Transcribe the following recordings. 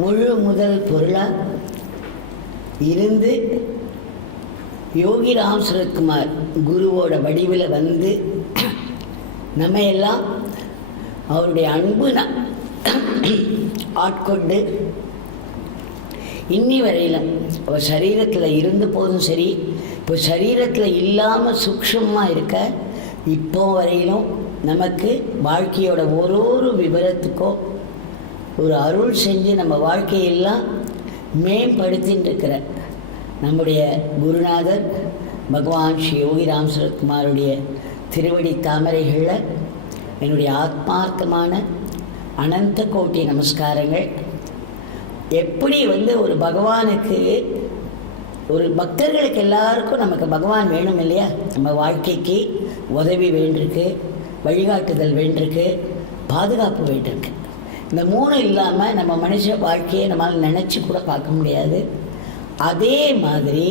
முழு முதல் பொருளாக இருந்து யோகி ராம் சுரத்குமார் குருவோட வடிவில் வந்து நம்ம எல்லாம் அவருடைய அன்பு ஆட்கொண்டு இன்னி வரையிலும் அவர் சரீரத்தில் இருந்த போதும் சரி, இப்போ சரீரத்தில் இல்லாமல் சூக்ஷமாக இருக்க இப்போ வரையிலும் நமக்கு வாழ்க்கையோட ஒரு விவரத்துக்கோ ஒரு அருள் செஞ்சு நம்ம வாழ்க்கையெல்லாம் மேம்படுத்தின்னு இருக்கிற நம்முடைய குருநாதர் பகவான் ஸ்ரீ யோகி ராம் சுரத்குமாருடைய திருவடி தாமரைகளில் என்னுடைய ஆத்மார்த்தமான அனந்த கோட்டி நமஸ்காரங்கள். எப்படி வந்து ஒரு பகவானுக்கு, ஒரு பக்தர்களுக்கு எல்லாருக்கும் நமக்கு பகவான் வேணும் இல்லையா? நம்ம வாழ்க்கைக்கு உதவி வேண்டியிருக்கு, வழிகாட்டுதல் வேண்டியிருக்கு, பாதுகாப்பு வேண்டியிருக்கு. இந்த மூணு இல்லாமல் நம்ம மனுஷ வாழ்க்கையை நம்மளால் நினச்சி கூட பார்க்க முடியாது. அதே மாதிரி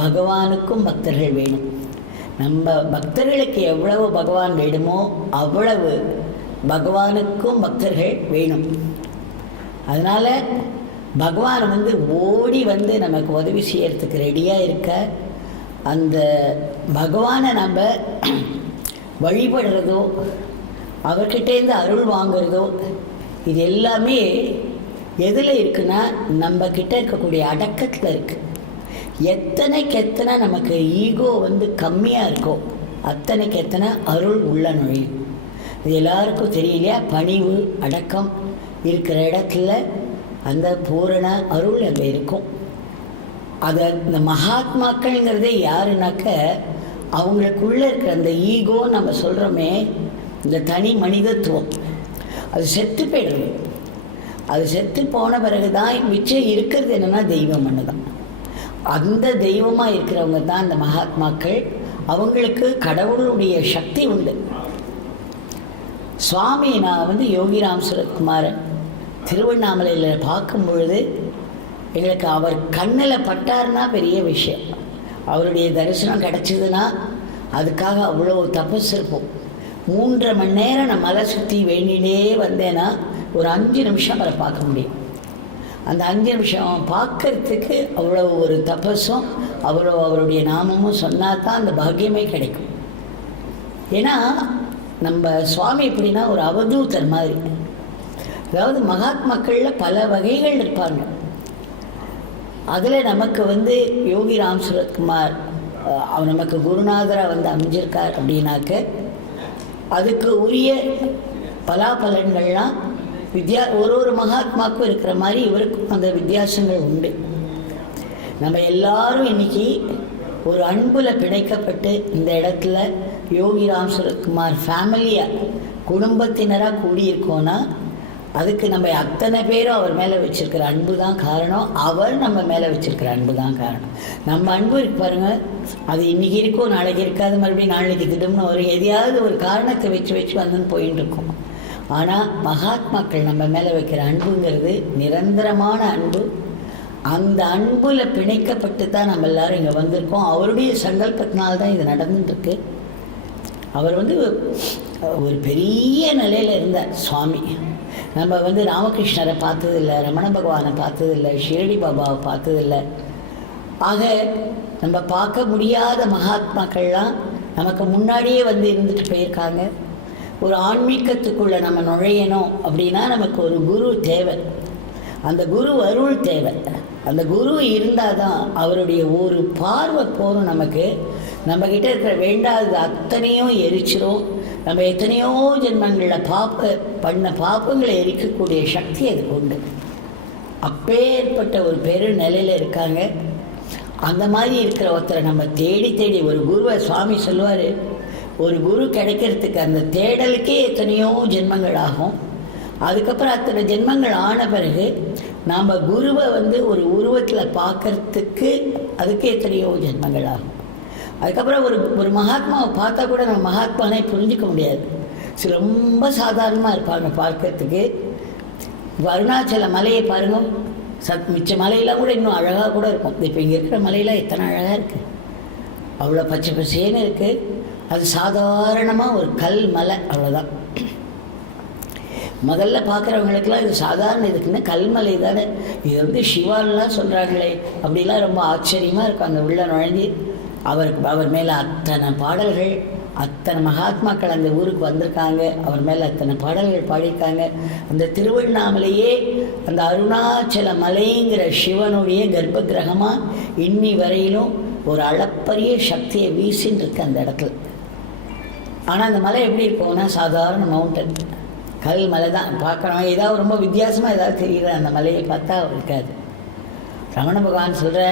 பகவானுக்கும் பக்தர்கள் வேணும். நம்ம பக்தர்களுக்கு எவ்வளவு பகவான் வேணுமோ அவ்வளவு பகவானுக்கும் பக்தர்கள் வேணும். அதனால் பகவான் வந்து ஓடி வந்து நமக்கு உதவி செய்யறதுக்கு ரெடியாக இருக்க, அந்த பகவானை நம்ம வழிபடுறதோ அவர்கிட்டேருந்து அருள் வாங்கிறதோ இது எல்லாமே எதில் இருக்குன்னா நம்ம கிட்ட இருக்கக்கூடிய அடக்கத்தில் இருக்குது. எத்தனைக்கு எத்தனை நமக்கு ஈகோ வந்து கம்மியாக இருக்கோ அத்தனைக்கு எத்தனை அருள் உள்ள நுழையும். இது எல்லாருக்கும் தெரியலையா? பணிவு அடக்கம் இருக்கிற இடத்துல அந்த பூரண அருள் அங்கே இருக்கும். அதை இந்த மகாத்மாக்கள்ங்கிறதே யாருனாக்க அவங்களுக்குள்ளே இருக்கிற அந்த ஈகோ நம்ம சொல்கிறோமே, இந்த தனி மனிதத்துவம் அது செத்து போயிடுது. அது செத்து போன பிறகு தான் மிச்சம் இருக்கிறது என்னென்னா தெய்வம் ஒன்று தான். அந்த தெய்வமாக இருக்கிறவங்க தான் இந்த மகாத்மாக்கள். அவங்களுக்கு கடவுளுடைய சக்தி உண்டு. சுவாமி நான் வந்து யோகி ராம் சுரத்குமார் திருவண்ணாமலையில் பார்க்கும் பொழுது எங்களுக்கு அவர் கண்ணில் பட்டார்னா பெரிய விஷயம். அவருடைய தரிசனம் கிடச்சிதுன்னா அதுக்காக அவ்வளோ தபஸ் இருப்போம். 3.5 மணி நேரம் நான் மலை சுற்றி வேண்டினே வந்தேன்னா ஒரு 5 நிமிஷம் அவரை பார்க்க முடியும். அந்த 5 நிமிஷம் பார்க்கறதுக்கு அவ்வளோ ஒரு தபஸும் அவ்வளோ அவருடைய நாமமும் சொன்னால் தான் அந்த பாக்கியமே கிடைக்கும். ஏன்னா நம்ம சுவாமி எப்படின்னா ஒரு அவதூதர் மாதிரி. அதாவது மகாத்மாக்களில் பல வகைகள் இருப்பாங்க. அதில் நமக்கு வந்து யோகி ராம் சுரத்குமார் அவர் நமக்கு குருநாதராக வந்து அமைஞ்சிருக்கார் அப்படின்னாக்க அதுக்கு உரிய பலாபலன்கள்லாம் ஒரு மகாத்மாவுக்கும் இருக்கிற மாதிரி இவருக்கும் அந்த வித்தியாசங்கள் உண்டு. நம்ம எல்லாரும் இன்றைக்கி ஒரு அன்பில் பிணைக்கப்பட்டு இந்த இடத்துல யோகி ராம் சுரத்குமார் ஃபேமிலியாக குடும்பத்தினராக கூடியிருக்கோன்னா அதுக்கு நம்ம அத்தனை பேரும் அவர் மேலே வச்சுருக்கிற அன்பு தான் காரணம். அவர் நம்ம மேலே வச்சுருக்கிற அன்பு தான் காரணம். நம்ம அன்பு இருக்கு பாருங்கள், அது இன்றைக்கி இருக்கும் நாளைக்கு இருக்காது, மறுபடியும் நாளைக்கு திடம்னு ஒரு எதையாவது ஒரு காரணத்தை வச்சு வந்துன்னு போயின்னு இருக்கும். ஆனால் மகாத்மாக்கள் நம்ம மேலே வைக்கிற அன்புங்கிறது நிரந்தரமான அன்பு. அந்த அன்பில் பிணைக்கப்பட்டு தான் நம்ம எல்லோரும் இங்கே வந்திருக்கோம். அவருடைய சங்கல்பத்தினால்தான் இது நடந்துட்டுருக்கு. அவர் வந்து ஒரு பெரிய நிலையில் இருந்தார் சுவாமி. நம்ம வந்து ராமகிருஷ்ணரை பார்த்ததில்லை, ரமண பகவானை பார்த்ததில்லை, ஷிரடி பாபாவை பார்த்ததில்லை. ஆக நம்ம பார்க்க முடியாத மகாத்மாக்கள்லாம் நமக்கு முன்னாடியே வந்து இருந்துட்டு போயிருக்காங்க. ஒரு ஆன்மீகத்துக்குள்ளே நம்ம நுழையணும் அப்படின்னா நமக்கு ஒரு குரு தேவை. அந்த குரு அருள் தேவை. அந்த குரு இருந்தால் தான் அவருடைய ஒரு பார்வை போகும் நமக்கு. நம்மக்கிட்ட இருக்கிற வேண்டாதது அத்தனையும் எரிச்சிரும். நம்ம எத்தனையோ ஜென்மங்களில் பண்ண பாப்பங்களை எரிக்கக்கூடிய சக்தி அதுக்கு உண்டு. அப்பேற்பட்ட ஒரு பெரு நிலையில் இருக்காங்க. அந்த மாதிரி இருக்கிற ஒருத்தரை நம்ம தேடி ஒரு குருவை சுவாமி சொல்லுவார், ஒரு குரு கிடைக்கிறதுக்கு அந்த தேடலுக்கே எத்தனையோ ஜென்மங்கள் ஆகும். அதுக்கப்புறம் அத்தனை ஜென்மங்கள் ஆன பிறகு நாம் குருவை வந்து ஒரு உருவத்தில் பார்க்கறதுக்கு அதுக்கு எத்தனையோ ஜென்மங்கள் ஆகும். அதுக்கப்புறம் ஒரு மகாத்மாவை பார்த்தா கூட நம்ம மகாத்மானே புரிஞ்சிக்க முடியாது. ரொம்ப சாதாரணமாக இருப்பாங்க பார்க்கறதுக்கு. அருணாச்சல மலையை பாருங்கள், மிச்ச மலையெல்லாம் கூட இன்னும் அழகாக கூட இருக்கும். இப்போ இங்கே இருக்கிற மலையெல்லாம் எத்தனை அழகாக இருக்குது, அவ்வளோ பச்சை பசேன்னு இருக்குது. அது சாதாரணமாக ஒரு கல் மலை, அவ்வளோதான். முதல்ல பார்க்குறவங்களுக்கெல்லாம் இது சாதாரண, இதுக்குன்னு கல்மலை தானே, இது வந்து சிவான்லாம் சொல்கிறாங்களே அப்படிலாம் ரொம்ப ஆச்சரியமாக இருக்கும். அந்த உள்ள நுழைஞ்சி அவர் மேலே அத்தனை பாடல்கள், அத்தனை மகாத்மாக்கள் அந்த ஊருக்கு வந்திருக்காங்க, அவர் மேலே அத்தனை பாடல்கள் பாடியிருக்காங்க. அந்த திருவண்ணாமலையே அந்த அருணாச்சல மலைங்கிற சிவனுடைய கர்ப்ப கிரகமாக இன்னி வரையிலும் ஒரு அளப்பரிய சக்தியை வீசின்னு இருக்கு அந்த இடத்துல. ஆனால் அந்த மலை எப்படி இருக்கும்னா சாதாரண மவுண்டன், கல் மலை தான். பார்க்குறோம் ஏதாவது ரொம்ப வித்தியாசமாக ஏதாவது தெரியுற அந்த மலையை பார்த்தா இருக்காது. ரமண பகவான் சொல்கிற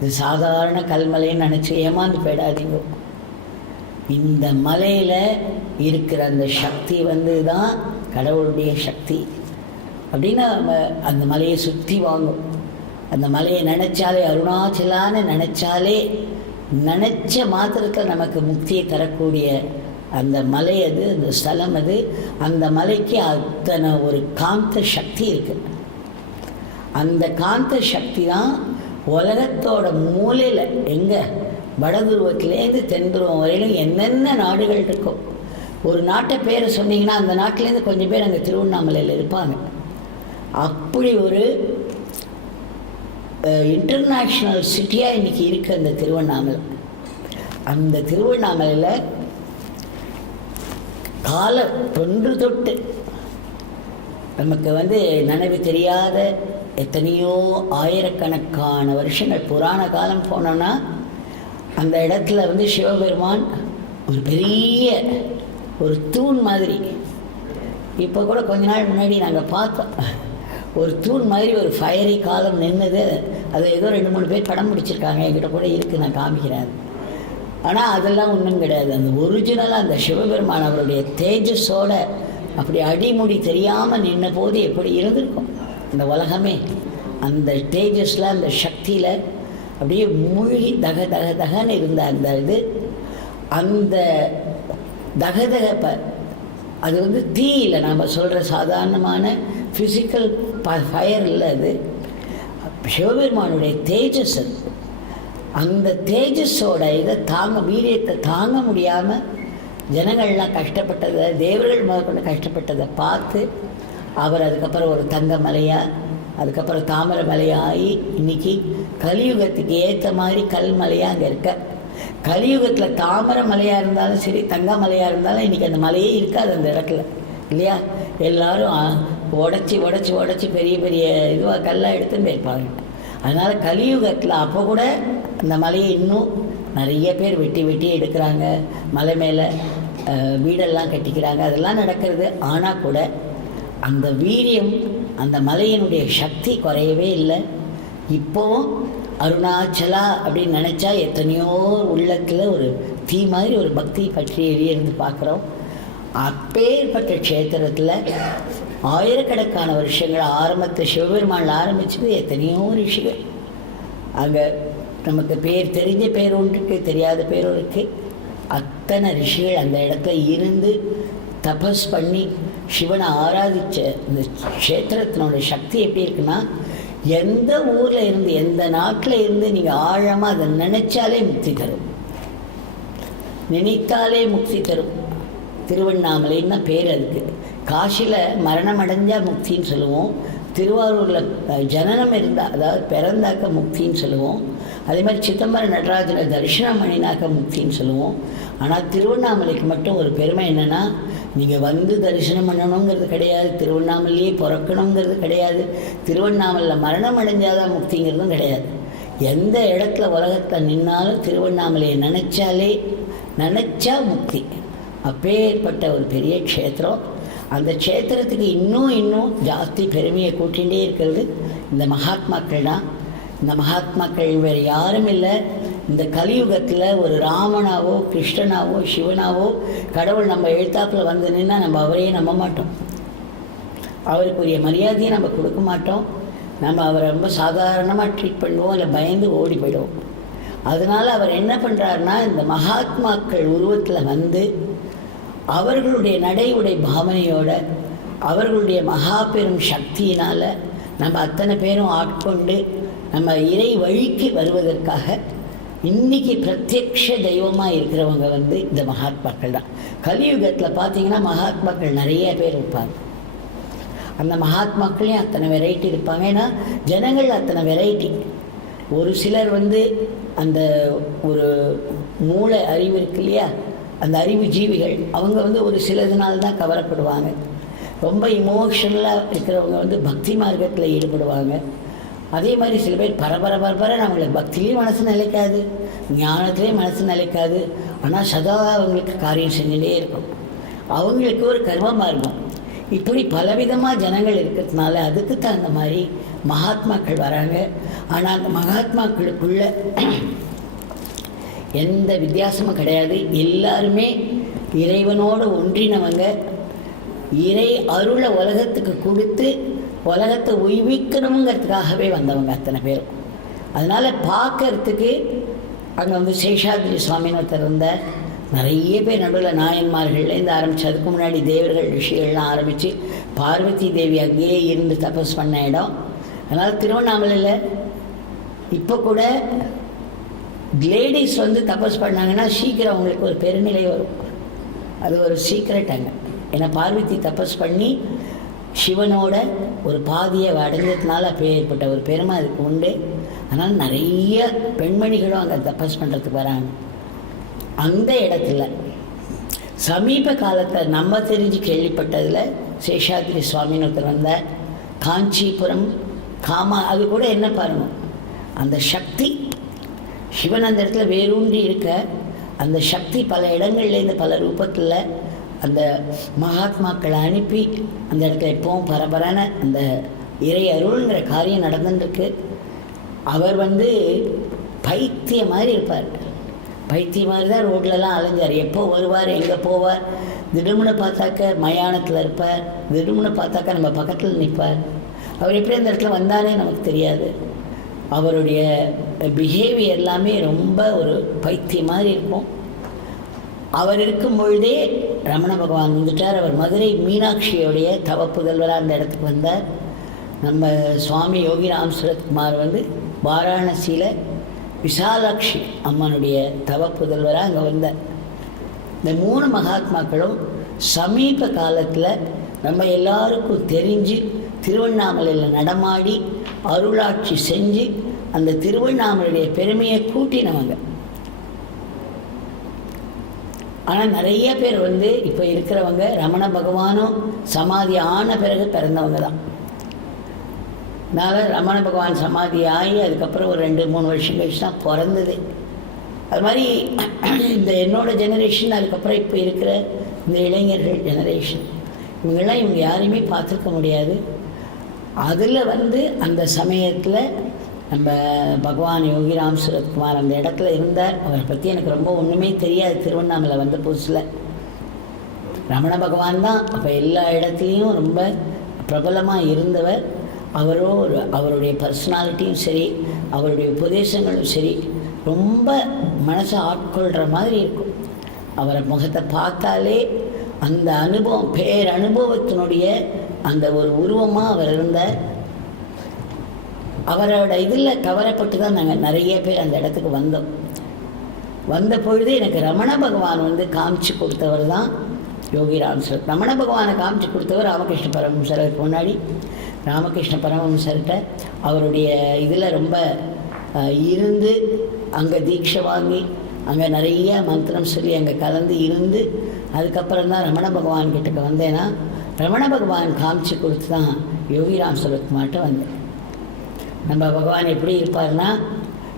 இது சாதாரண கல்மலைன்னு நினச்சி ஏமாந்து போயிடாதீங்க. இந்த மலையில் இருக்கிற அந்த சக்தி வந்து தான் கடவுளுடைய சக்தி அப்படின்னு அந்த மலையை சுற்றி வாங்கும். அந்த மலையை நினச்சாலே, அருணாச்சலான்னு நினச்சாலே, நினச்ச மாத்திரத்தில் நமக்கு முக்தியை தரக்கூடிய அந்த மலை அது, அந்த ஸ்தலம் அது. அந்த மலைக்கு அத்தனை ஒரு காந்த சக்தி இருக்குது. அந்த காந்த சக்தி தான் உலகத்தோட மூலையில், எங்கே வடதுருவத்திலேருந்து தென்துருவம் வரையிலும் என்னென்ன நாடுகள் இருக்கோ, ஒரு நாட்டை பேரை சொன்னீங்கன்னா அந்த நாட்டிலேருந்து கொஞ்சம் பேர் அங்கே திருவண்ணாமலையில் இருப்பாங்க. அப்படி ஒரு இன்டர்நேஷ்னல் சிட்டியாக இன்றைக்கி இருக்குது அந்த திருவண்ணாமலை. அந்த திருவண்ணாமலையில் தொன்று தொட்டு நமக்கு வந்து நினைவு தெரியாத எத்தனையோ ஆயிரக்கணக்கான வருஷங்கள் புராண காலம் போனோன்னா அந்த இடத்துல வந்து சிவபெருமான் ஒரு பெரிய ஒரு தூண் மாதிரி, இப்போ கூட கொஞ்ச நாள் முன்னாடி நாங்கள் பார்த்தோம், ஒரு தூண் மாதிரி ஒரு ஃபயரி காலம் நின்றுது. அது ஏதோ 2-3 பேர் படம் பிடிச்சிருக்காங்க, என்கிட்ட கூட இருக்குது, நான் காமிக்கிறேன். ஆனால் அதெல்லாம் ஒன்றும் கிடையாது. அந்த ஒரிஜினலாக அந்த சிவபெருமான் அவருடைய தேஜஸோட அப்படி அடிமுடி தெரியாமல் நின்ன போது எப்படி இருந்திருக்கும் இந்த உலகமே. அந்த தேஜஸில், அந்த சக்தியில் அப்படியே மூழ்கி தக தக தகன்னு இருந்த அந்த இது, அந்த தகதகப்ப அது வந்து தீ இல்லை, நாம் சொல்கிற சாதாரணமான ஃபிசிக்கல் ஃபயர் இல்லை, அது சிவபெருமானுடைய தேஜஸ். அது அந்த தேஜஸோட இதை வீரியத்தை தாங்க முடியாமல் ஜனங்கள்லாம் கஷ்டப்பட்டதை, தேவர்கள் முதற்கொண்டு கஷ்டப்பட்டதை பார்த்து அவர் அதுக்கப்புறம் ஒரு தங்க மலையாக, அதுக்கப்புறம் தாமரை மலையாகி இன்றைக்கி கலியுகத்துக்கு ஏற்ற மாதிரி கல் மலையாக அங்கே இருக்க. கலியுகத்தில் தாமரை மலையாக இருந்தாலும் சரி, தங்க மலையாக இருந்தாலும் இன்றைக்கி அந்த மலையே இருக்காது அந்த இடத்துல, இல்லையா? எல்லோரும் உடச்சி உடச்சி உடச்சி பெரிய பெரிய இதுவாக கல்லாக எடுத்துன்னு போயிருப்பாங்க. அதனால் கலியுகத்தில் அப்போ கூட அந்த மலையை இன்னும் நிறைய பேர் வெட்டி வெட்டி எடுக்கிறாங்க, மலை மேலே வீடெல்லாம் கட்டிக்கிறாங்க, அதெல்லாம் நடக்கிறது. ஆனால் கூட அந்த வீரியம், அந்த மலையினுடைய சக்தி குறையவே இல்லை. இப்போவும் அருணாச்சலா அப்படின்னு நினச்சா எத்தனையோ உள்ளத்தில் ஒரு தீ மாதிரி ஒரு பக்தி பற்றி எரியறது பார்க்குறோம். அப்பேற்பட்ட க்ஷேத்திரத்தில் ஆயிரக்கணக்கான வருஷங்கள் ஆரம்பத்தில் சிவபெருமானில் ஆரம்பிச்சது எத்தனையோ ரிஷிகள். அங்கே நமக்கு பேர் தெரிஞ்ச பேரும் இருக்குது, தெரியாத பேரும் இருக்குது. அத்தனை ரிஷிகள் அந்த இடத்துல இருந்து தபஸ் பண்ணி சிவனை ஆராதித்த இந்த க்ஷேத்திரத்தினோட சக்தி எப்படி இருக்குன்னா, எந்த ஊரில் இருந்து, எந்த நாட்டில் இருந்து நீங்கள் ஆழமாக அதை நினைச்சாலே முக்தி தரும், நினைத்தாலே முக்தி தரும். திருவண்ணாமலைன்னு பேர் அதுக்கு. காசியில் மரணம் அடைஞ்சால் முக்தின்னு சொல்லுவோம், திருவாரூரில் ஜனனம் இருந்தால், அதாவது பிறந்தாக்க முக்தின்னு சொல்லுவோம். அதே மாதிரி சிதம்பரம் நடராஜனை தரிசனம் பண்ணினாக்க முக்தின்னு சொல்லுவோம். ஆனால் திருவண்ணாமலைக்கு மட்டும் ஒரு பெருமை என்னென்னா, நீங்கள் வந்து தரிசனம் பண்ணணுங்கிறது கிடையாது, திருவண்ணாமலையே பிறக்கணுங்கிறது கிடையாது, திருவண்ணாமலையில் மரணம் அடைஞ்சாதான் முக்திங்கிறதும் கிடையாது. எந்த இடத்துல உலகத்தில் நின்னாலும் திருவண்ணாமலையை நினச்சா முக்தி. அப்பேற்பட்ட ஒரு பெரிய க்ஷேத்திரம். அந்த க்ஷேத்திரத்துக்கு இன்னும் ஜாஸ்தி பெருமையை கூட்டிகிட்டே இருக்கிறது இந்த மகாத்மாக்கள் தான். இந்த மகாத்மாக்கள் வேறு யாரும் இல்லை. இந்த கலியுகத்தில் ஒரு ராமனாவோ கிருஷ்ணனாவோ சிவனாவோ கடவுள் நம்ம எழுத்தாப்பில் வந்து நின்னா நம்ம அவரையே நம்ப மாட்டோம், அவருக்குரிய மரியாதையை நம்ம கொடுக்க மாட்டோம், நம்ம அவரை ரொம்ப சாதாரணமாக ட்ரீட் பண்ணுவோம், இல்லை பயந்து ஓடி போயிடுவோம். அதனால் அவர் என்ன பண்ணுறாருன்னா, இந்த மகாத்மாக்கள் உருவத்தில் வந்து அவர்களுடைய நடை உடை பாவனையோட, அவர்களுடைய மகா பெரும் சக்தியினால் நம்ம அத்தனை பேரும் ஆட்கொண்டு நம்ம இறை வழிக்கு வருவதற்காக இன்றைக்கி பிரத்யக்ஷ தெய்வமாக இருக்கிறவங்க வந்து இந்த மகாத்மாக்கள் தான். கலியுகத்தில் பார்த்திங்கன்னா மகாத்மாக்கள் நிறைய பேர் இருப்பாங்க. அந்த மகாத்மாக்களையும் அத்தனை வெரைட்டி இருப்பாங்க. ஏன்னா ஜனங்கள் அத்தனை வெரைட்டி. ஒரு சிலர் வந்து அந்த ஒரு மூளை அறிவு இருக்கு இல்லையா, அந்த அறிவு ஜீவிகள், அவங்க வந்து ஒரு சிலதுனால்தான் கவரப்படுவாங்க. ரொம்ப இமோஷனலாக இருக்கிறவங்க வந்து பக்தி மார்க்கத்தில் ஈடுபடுவாங்க. அதே மாதிரி சில பேர் பரபர நம்மளுக்கு பக்திலேயும் மனசு நிலைக்காது, ஞானத்துலேயும் மனசு நிலைக்காது. ஆனால் சதா அவங்களுக்கு காரியம் செஞ்சுட்டே இருக்கும். அவங்களுக்கு ஒரு கர்ம மார்க்கம். இப்படி பலவிதமாக ஜனங்கள் இருக்கிறதுனால அதுக்கு தகுந்த மாதிரி மகாத்மாக்கள் வராங்க. ஆனால் அந்த மகாத்மாக்களுக்குள்ள எந்த வித்தியாசமும் கிடையாது. எல்லாருமே இறைவனோடு ஒன்றினவங்க, இறை அருளை உலகத்துக்கு கொடுத்து உலகத்தை உய்விக்கணுங்கிறதுக்காகவே வந்தவங்க அத்தனை பேரும். அதனால் பார்க்கறதுக்கு அங்கே வந்து சேஷாத்ரி சுவாமின்னு ஒருத்தர் இருந்தார். நிறைய பேர் நடுவில் நாயன்மார்கள்லேருந்து ஆரம்பித்து, அதுக்கு முன்னாடி தேவர்கள் ரிஷிகள்லாம் ஆரம்பித்து பார்வதி தேவி அங்கேயே இருந்து தபஸ் பண்ண இடம். அதனால் திருவண்ணாமலையில் இப்போ கூட லேடிஸ் வந்து தபஸ் பண்ணாங்கன்னா சீக்கிரம் அவங்களுக்கு ஒரு பெருநிலை வரும். அது ஒரு சீக்ரெட் அங்கே. ஏன்னா பார்வதி தபஸ் பண்ணி சிவனோட ஒரு பாதியை அடைஞ்சதுனால அப்போ ஏற்பட்ட ஒரு பெருமை அதுக்கு உண்டு. அதனால் நிறைய பெண்மணிகளும் அங்கே தபஸ் பண்ணுறதுக்கு வராங்க. அந்த இடத்துல சமீப காலத்தில் நம்ம தெரிஞ்சு கேள்விப்பட்டதில் சேஷாத்ரி சுவாமின்னு ஒருத்தர் வந்தார். காஞ்சிபுரம் அது கூட என்ன பாருங்க, அந்த சக்தி சிவன் அந்த இடத்துல வேரூன்றி இருக்க, அந்த சக்தி பல இடங்கள்லேருந்து பல ரூபத்தில் அந்த மகாத்மாக்களை அனுப்பி அந்த இடத்துல எப்பவும் பரபரான அந்த இறை அருள்ங்கிற காரியம் நடந்துட்டுருக்கு. அவர் வந்து பைத்திய மாதிரி இருப்பார். பைத்தியம் மாதிரி தான் ரோட்லலாம் அலைஞ்சார். எப்போ வருவார், எங்கே போவார், திடுமுனை பார்த்தாக்க மயானத்தில் இருப்பார், திடுமுனை பார்த்தாக்க நம்ம பக்கத்தில் நிற்பார். அவர் எப்படி அந்த இடத்துல வந்தாரே நமக்கு தெரியாது. அவருடைய பிஹேவியர் எல்லாமே ரொம்ப ஒரு பைத்தியம் மாதிரி இருக்கும். அவர் இருக்கும் பொழுதே ரமண பகவான் வந்துட்டார். அவர் மதுரை மீனாட்சியோடைய தவ புதல்வராக அந்த இடத்துக்கு வந்தார். நம்ம சுவாமி யோகிராம் சுரத்குமார் வந்து வாராணசியில் விசாலாட்சி அம்மனுடைய தவ புதல்வராக அங்கே வந்தார். இந்த 3 மகாத்மாக்களும் சமீப காலத்தில் நம்ம எல்லாருக்கும் தெரிஞ்சு திருவண்ணாமலையில் நடமாடி அருளாட்சி செஞ்சு அந்த திருவண்ணாமலையுடைய பெருமையை கூட்டினவங்க. ஆனால் நிறைய பேர் வந்து இப்போ இருக்கிறவங்க ரமண பகவானும் சமாதி ஆன பிறகு பிறந்தவங்க தான். அதனால் ரமண பகவான் சமாதி ஆகி அதுக்கப்புறம் ஒரு 2-3 வருஷம் கழிச்சு தான் பிறந்தது. அது மாதிரி இந்த என்னோடய ஜெனரேஷன், அதுக்கப்புறம் இப்போ இருக்கிற இந்த இளைஞர்கள் ஜெனரேஷன், இவங்க யாரையுமே பார்த்துருக்க முடியாது. அதில் வந்து அந்த சமயத்தில் நம்ம பகவான் யோகிராம் சுரத்குமார் அந்த இடத்துல இருந்தார். அவரை பற்றி எனக்கு ரொம்ப ஒன்றுமே தெரியாது. திருவண்ணாமலை வந்த புதுசில் ரமண பகவான் தான் அப்போ எல்லா இடத்துலையும் ரொம்ப பிரபலமாக இருந்தவர். அவருடைய பர்சனாலிட்டியும் சரி, அவருடைய உபதேசங்களும் சரி, ரொம்ப மனசை ஆட்கொள்கிற மாதிரி இருக்கும். அவரை முகத்தை பார்த்தாலே அந்த அனுபவம், பேரனுபவத்தினுடைய அந்த ஒரு உருவமாக அவர் இருந்தார். அவரோட இதில் கவரப்பட்டு தான் நாங்கள் நிறைய பேர் அந்த இடத்துக்கு வந்தோம். வந்த பொழுது எனக்கு ரமண பகவான் வந்து காமிச்சு கொடுத்தவர் தான் யோகிராம் சார். ரமண பகவானை காமிச்சு கொடுத்தவர் ராமகிருஷ்ண பரமஹம்சருக்கு முன்னாடி. ராமகிருஷ்ண பரமஹம்சர்கிட்ட அவருடைய இதில் ரொம்ப இருந்து அங்கே தீட்சை வாங்கி அங்கே நிறைய மந்திரம் சொல்லி அங்கே கலந்து இருந்து அதுக்கப்புறம் தான் ரமண பகவான் கிட்டக்க வந்தேன்னா ரமண பகவான் காமிச்சு கொடுத்து தான் யோகிராம் சுரத்குமார்கிட்ட வந்தேன். நம்ம பகவான் எப்படி இருப்பார்னா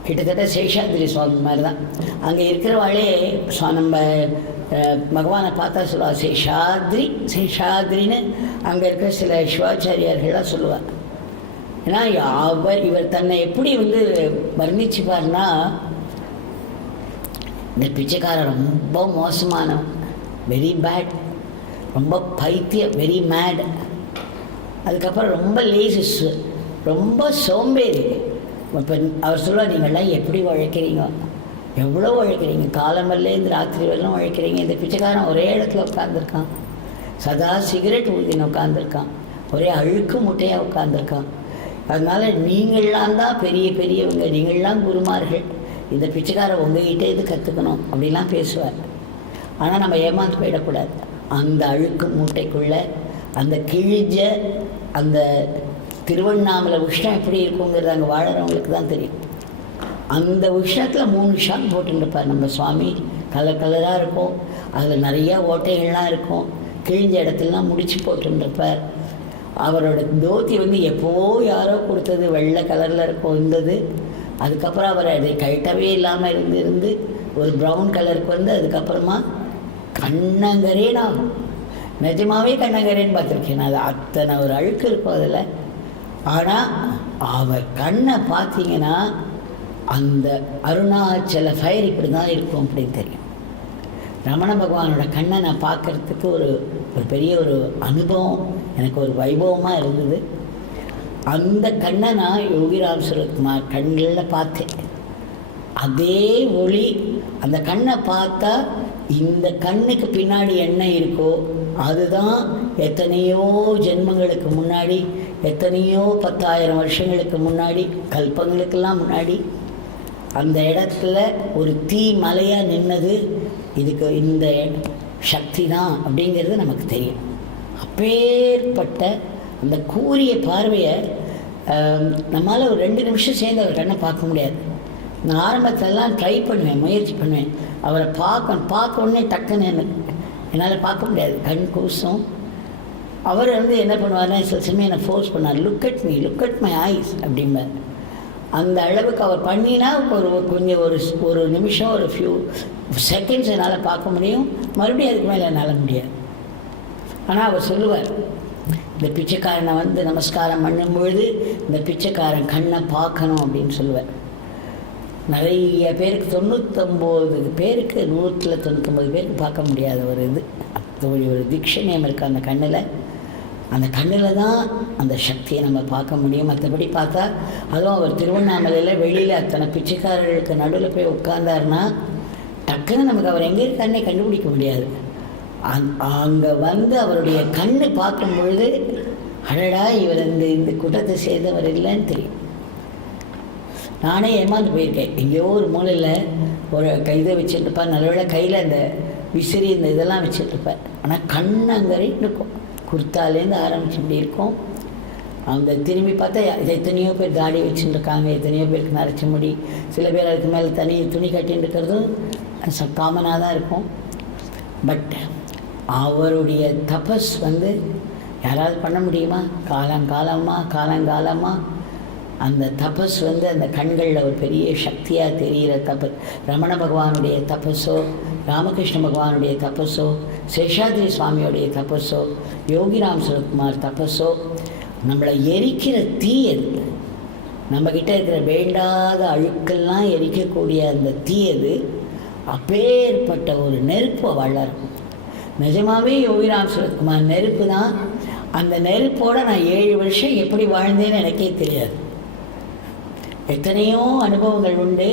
கிட்டத்தட்ட சேஷாத்ரி சுவாமி மாதிரி தான். அங்கே இருக்கிறவாளே நம்ம பகவானை பார்த்தா சொல்லுவாள் சேஷாத்ரி சேஷாத்ரின்னு. அங்கே இருக்கிற சில சிவாச்சாரியார்கள்லாம் சொல்லுவாள். ஏன்னா இவர் தன்னை எப்படி வந்து வர்ணிச்சுப்பார்னா, இந்த பிச்சைக்காரன் ரொம்ப மோசமானவன், வெரி பேட், ரொம்ப பைத்தியம், வெரி மேட். அதுக்கப்புறம் ரொம்ப லேசிஸ், ரொம்ப சோம்பேறி. இப்போ அவர் சொல்லுவார், நீங்கள்லாம் எப்படி உழைக்கிறீங்க, எவ்வளோ உழைக்கிறீங்க, காலமல்லேருந்து ராத்திரி வரலாம் உழைக்கிறீங்க. இந்த பிச்சைக்காரன் ஒரே இடத்துல உட்காந்துருக்கான், சதா சிகரெட் ஊதின்னு உட்காந்துருக்கான், ஒரே அழுக்கு முட்டையாக உட்காந்துருக்கான். அதனால் நீங்கள்லாம் தான் பெரிய பெரியவங்க, நீங்கள்லாம் குருமார்கள், இந்த பிச்சைக்காரன் உங்ககிட்டே இது கற்றுக்கணும் அப்படிலாம் பேசுவார். ஆனால் நம்ம ஏமாந்து போயிடக்கூடாது. அந்த அழுக்கு மூட்டைக்குள்ளே அந்த கிழிஞ்ச அந்த திருவண்ணாமலை உஷ்ணம் எப்படி இருக்குங்கிறது அங்கே வாழறவங்களுக்கு தான் தெரியும். அந்த உஷ்ணத்தில் 3 ஷால் போட்டுருப்பார் நம்ம சுவாமி. கலர் கலராக இருக்கும், அதில் நிறையா ஓட்டைகள்லாம் இருக்கும், கிழிஞ்ச இடத்துலலாம் முடிச்சு போட்டுருப்பார். அவரோட தோத்தி வந்து எப்போவோ யாரோ கொடுத்தது, வெள்ளை கலரில் இருக்கும் இருந்தது. அதுக்கப்புறம் அவர் அதை கழட்டவே இல்லாமல் இருந்து ஒரு ப்ரௌன் கலருக்கு வந்து அதுக்கப்புறமா கண்ணங்கரேன் ஆகும். நிஜமாகவே கண்ணங்கரேன்னு பார்த்துருக்கேன். அது அத்தனை ஒரு அழுக்கு இருக்கும் அதில். ஆனால் அவர் கண்ணை பார்த்தீங்கன்னா அந்த அருணாச்சல ஃபயர் இப்படி தான் இருக்கும் அப்படின்னு தெரியும். ரமண பகவானோட கண்ணை நான் பார்க்குறதுக்கு ஒரு பெரிய ஒரு அனுபவம், எனக்கு ஒரு வைபவமாக இருந்தது. அந்த கண்ணை நான் யோகிராம் சுரத்குமார் கண்களில் பார்த்தேன். அதே ஒளி, அந்த கண்ணை பார்த்தா இந்த கண்ணுக்கு பின்னாடி என்ன இருக்கோ அதுதான் எத்தனையோ ஜென்மங்களுக்கு முன்னாடி, எத்தனையோ 10,000 வருஷங்களுக்கு முன்னாடி, கல்பங்களுக்கெல்லாம் முன்னாடி அந்த இடத்துல ஒரு தீ மலையாக நின்னது. இதுக்கு இந்த சக்தி தான் அப்படிங்கிறது நமக்கு தெரியும். அப்பேற்பட்ட அந்த கூரிய பார்வையை நம்மளால் ஒரு 2 நிமிஷம் சேர்ந்து அவர் கண்ணை பார்க்க முடியாது. நான் ஆரம்பத்திலலாம் ட்ரை பண்ணுவேன், முயற்சி பண்ணுவேன். அவரை பார்க்க உடனே டக்குன்னு என்னால் பார்க்க முடியாது, கண் கூசும். அவர் வந்து என்ன பண்ணுவார்னா சில சமயம் என்னை ஃபோர்ஸ் பண்ணார், look at me, look at my ice அப்படிம்பார். அந்த அளவுக்கு அவர் பண்ணினா கொஞ்சம் ஒரு நிமிஷம், ஒரு ஃபியூ செகண்ட்ஸ் என்னால் பார்க்க முடியும், மறுபடியும் அதுக்கு மேலே என்னால் முடியாது. ஆனால் அவர் சொல்லுவார், இந்த பிச்சைக்காரனை வந்து நமஸ்காரம் பண்ணும்பொழுது இந்த பிச்சைக்காரன் கண்ணை பார்க்கணும் அப்படின்னு சொல்லுவார். நிறைய பேருக்கு 99 பேருக்கு 199 பேருக்கு பார்க்க முடியாத ஒரு இது, அப்படி ஒரு தீட்சணியம் இருக்குது அந்த கண்ணில். அந்த கண்ணில் தான் அந்த சக்தியை நம்ம பார்க்க முடியும். மற்றபடி பார்த்தா, அதுவும் அவர் திருவண்ணாமலையில் வெளியில் அத்தனை பிச்சைக்காரர்களுக்கு நடுவில் போய் உட்கார்ந்தாருன்னா டக்குன்னு நமக்கு அவர் எங்கே இருக்காருன்னே கண்டுபிடிக்க முடியாது. அங்கே வந்து அவருடைய கண்ணு பார்க்கும் பொழுது அடடா இவர் இந்த குற்றத்தை செய்தவர் இல்லைன்னு தெரியும். நானே ஏமாந்து போயிருக்கேன். எங்கேயோ ஒரு மூலையில் ஒரு கைதை வச்சுட்டுருப்பார், நல்லவேளை கையில் அந்த விசிறி இந்த இதெல்லாம் வச்சுட்ருப்பார். ஆனால் கண்ணங்கரைன்னு இருக்கும், குர்த்தாலேருந்து ஆரம்பிச்சு இப்படி இருக்கும். அவங்க திரும்பி பார்த்தா எத்தனையோ பேர் தாடி வச்சுட்டுருக்காங்க, எத்தனையோ பேருக்கு நரைச்ச முடி, சில பேர் அதுக்கு மேலே துணி கட்டின்னு இருக்கிறதும் காமனாக தான் இருக்கும். பட் அவருடைய தபஸ் வந்து யாராவது பண்ண முடியுமா? காலங்காலமாக அந்த தபஸ் வந்து அந்த கண்களில் ஒரு பெரிய சக்தியாக தெரிகிற தபஸ். ரமண பகவானுடைய தபஸோ, ராமகிருஷ்ண பகவானுடைய தபஸோ, சேஷாத்ரி சுவாமியோடைய தபஸோ, யோகிராம் சுரத்குமார் தபஸோ, நம்மளை எரிக்கிற தீ அது. நம்மக்கிட்ட இருக்கிற வேண்டாத அழுக்கெல்லாம் எரிக்கக்கூடிய அந்த தீ அது. அப்பேற்பட்ட ஒரு நெருப்பு வளரும். நிஜமாகவே யோகிராம் சுரத்குமார் நெருப்பு தான். அந்த நெருப்போடு நான் 7 வருஷம் எப்படி வாழ்ந்தேன்னு எனக்கே தெரியாது. எத்தனையோ அனுபவங்கள் உண்டு.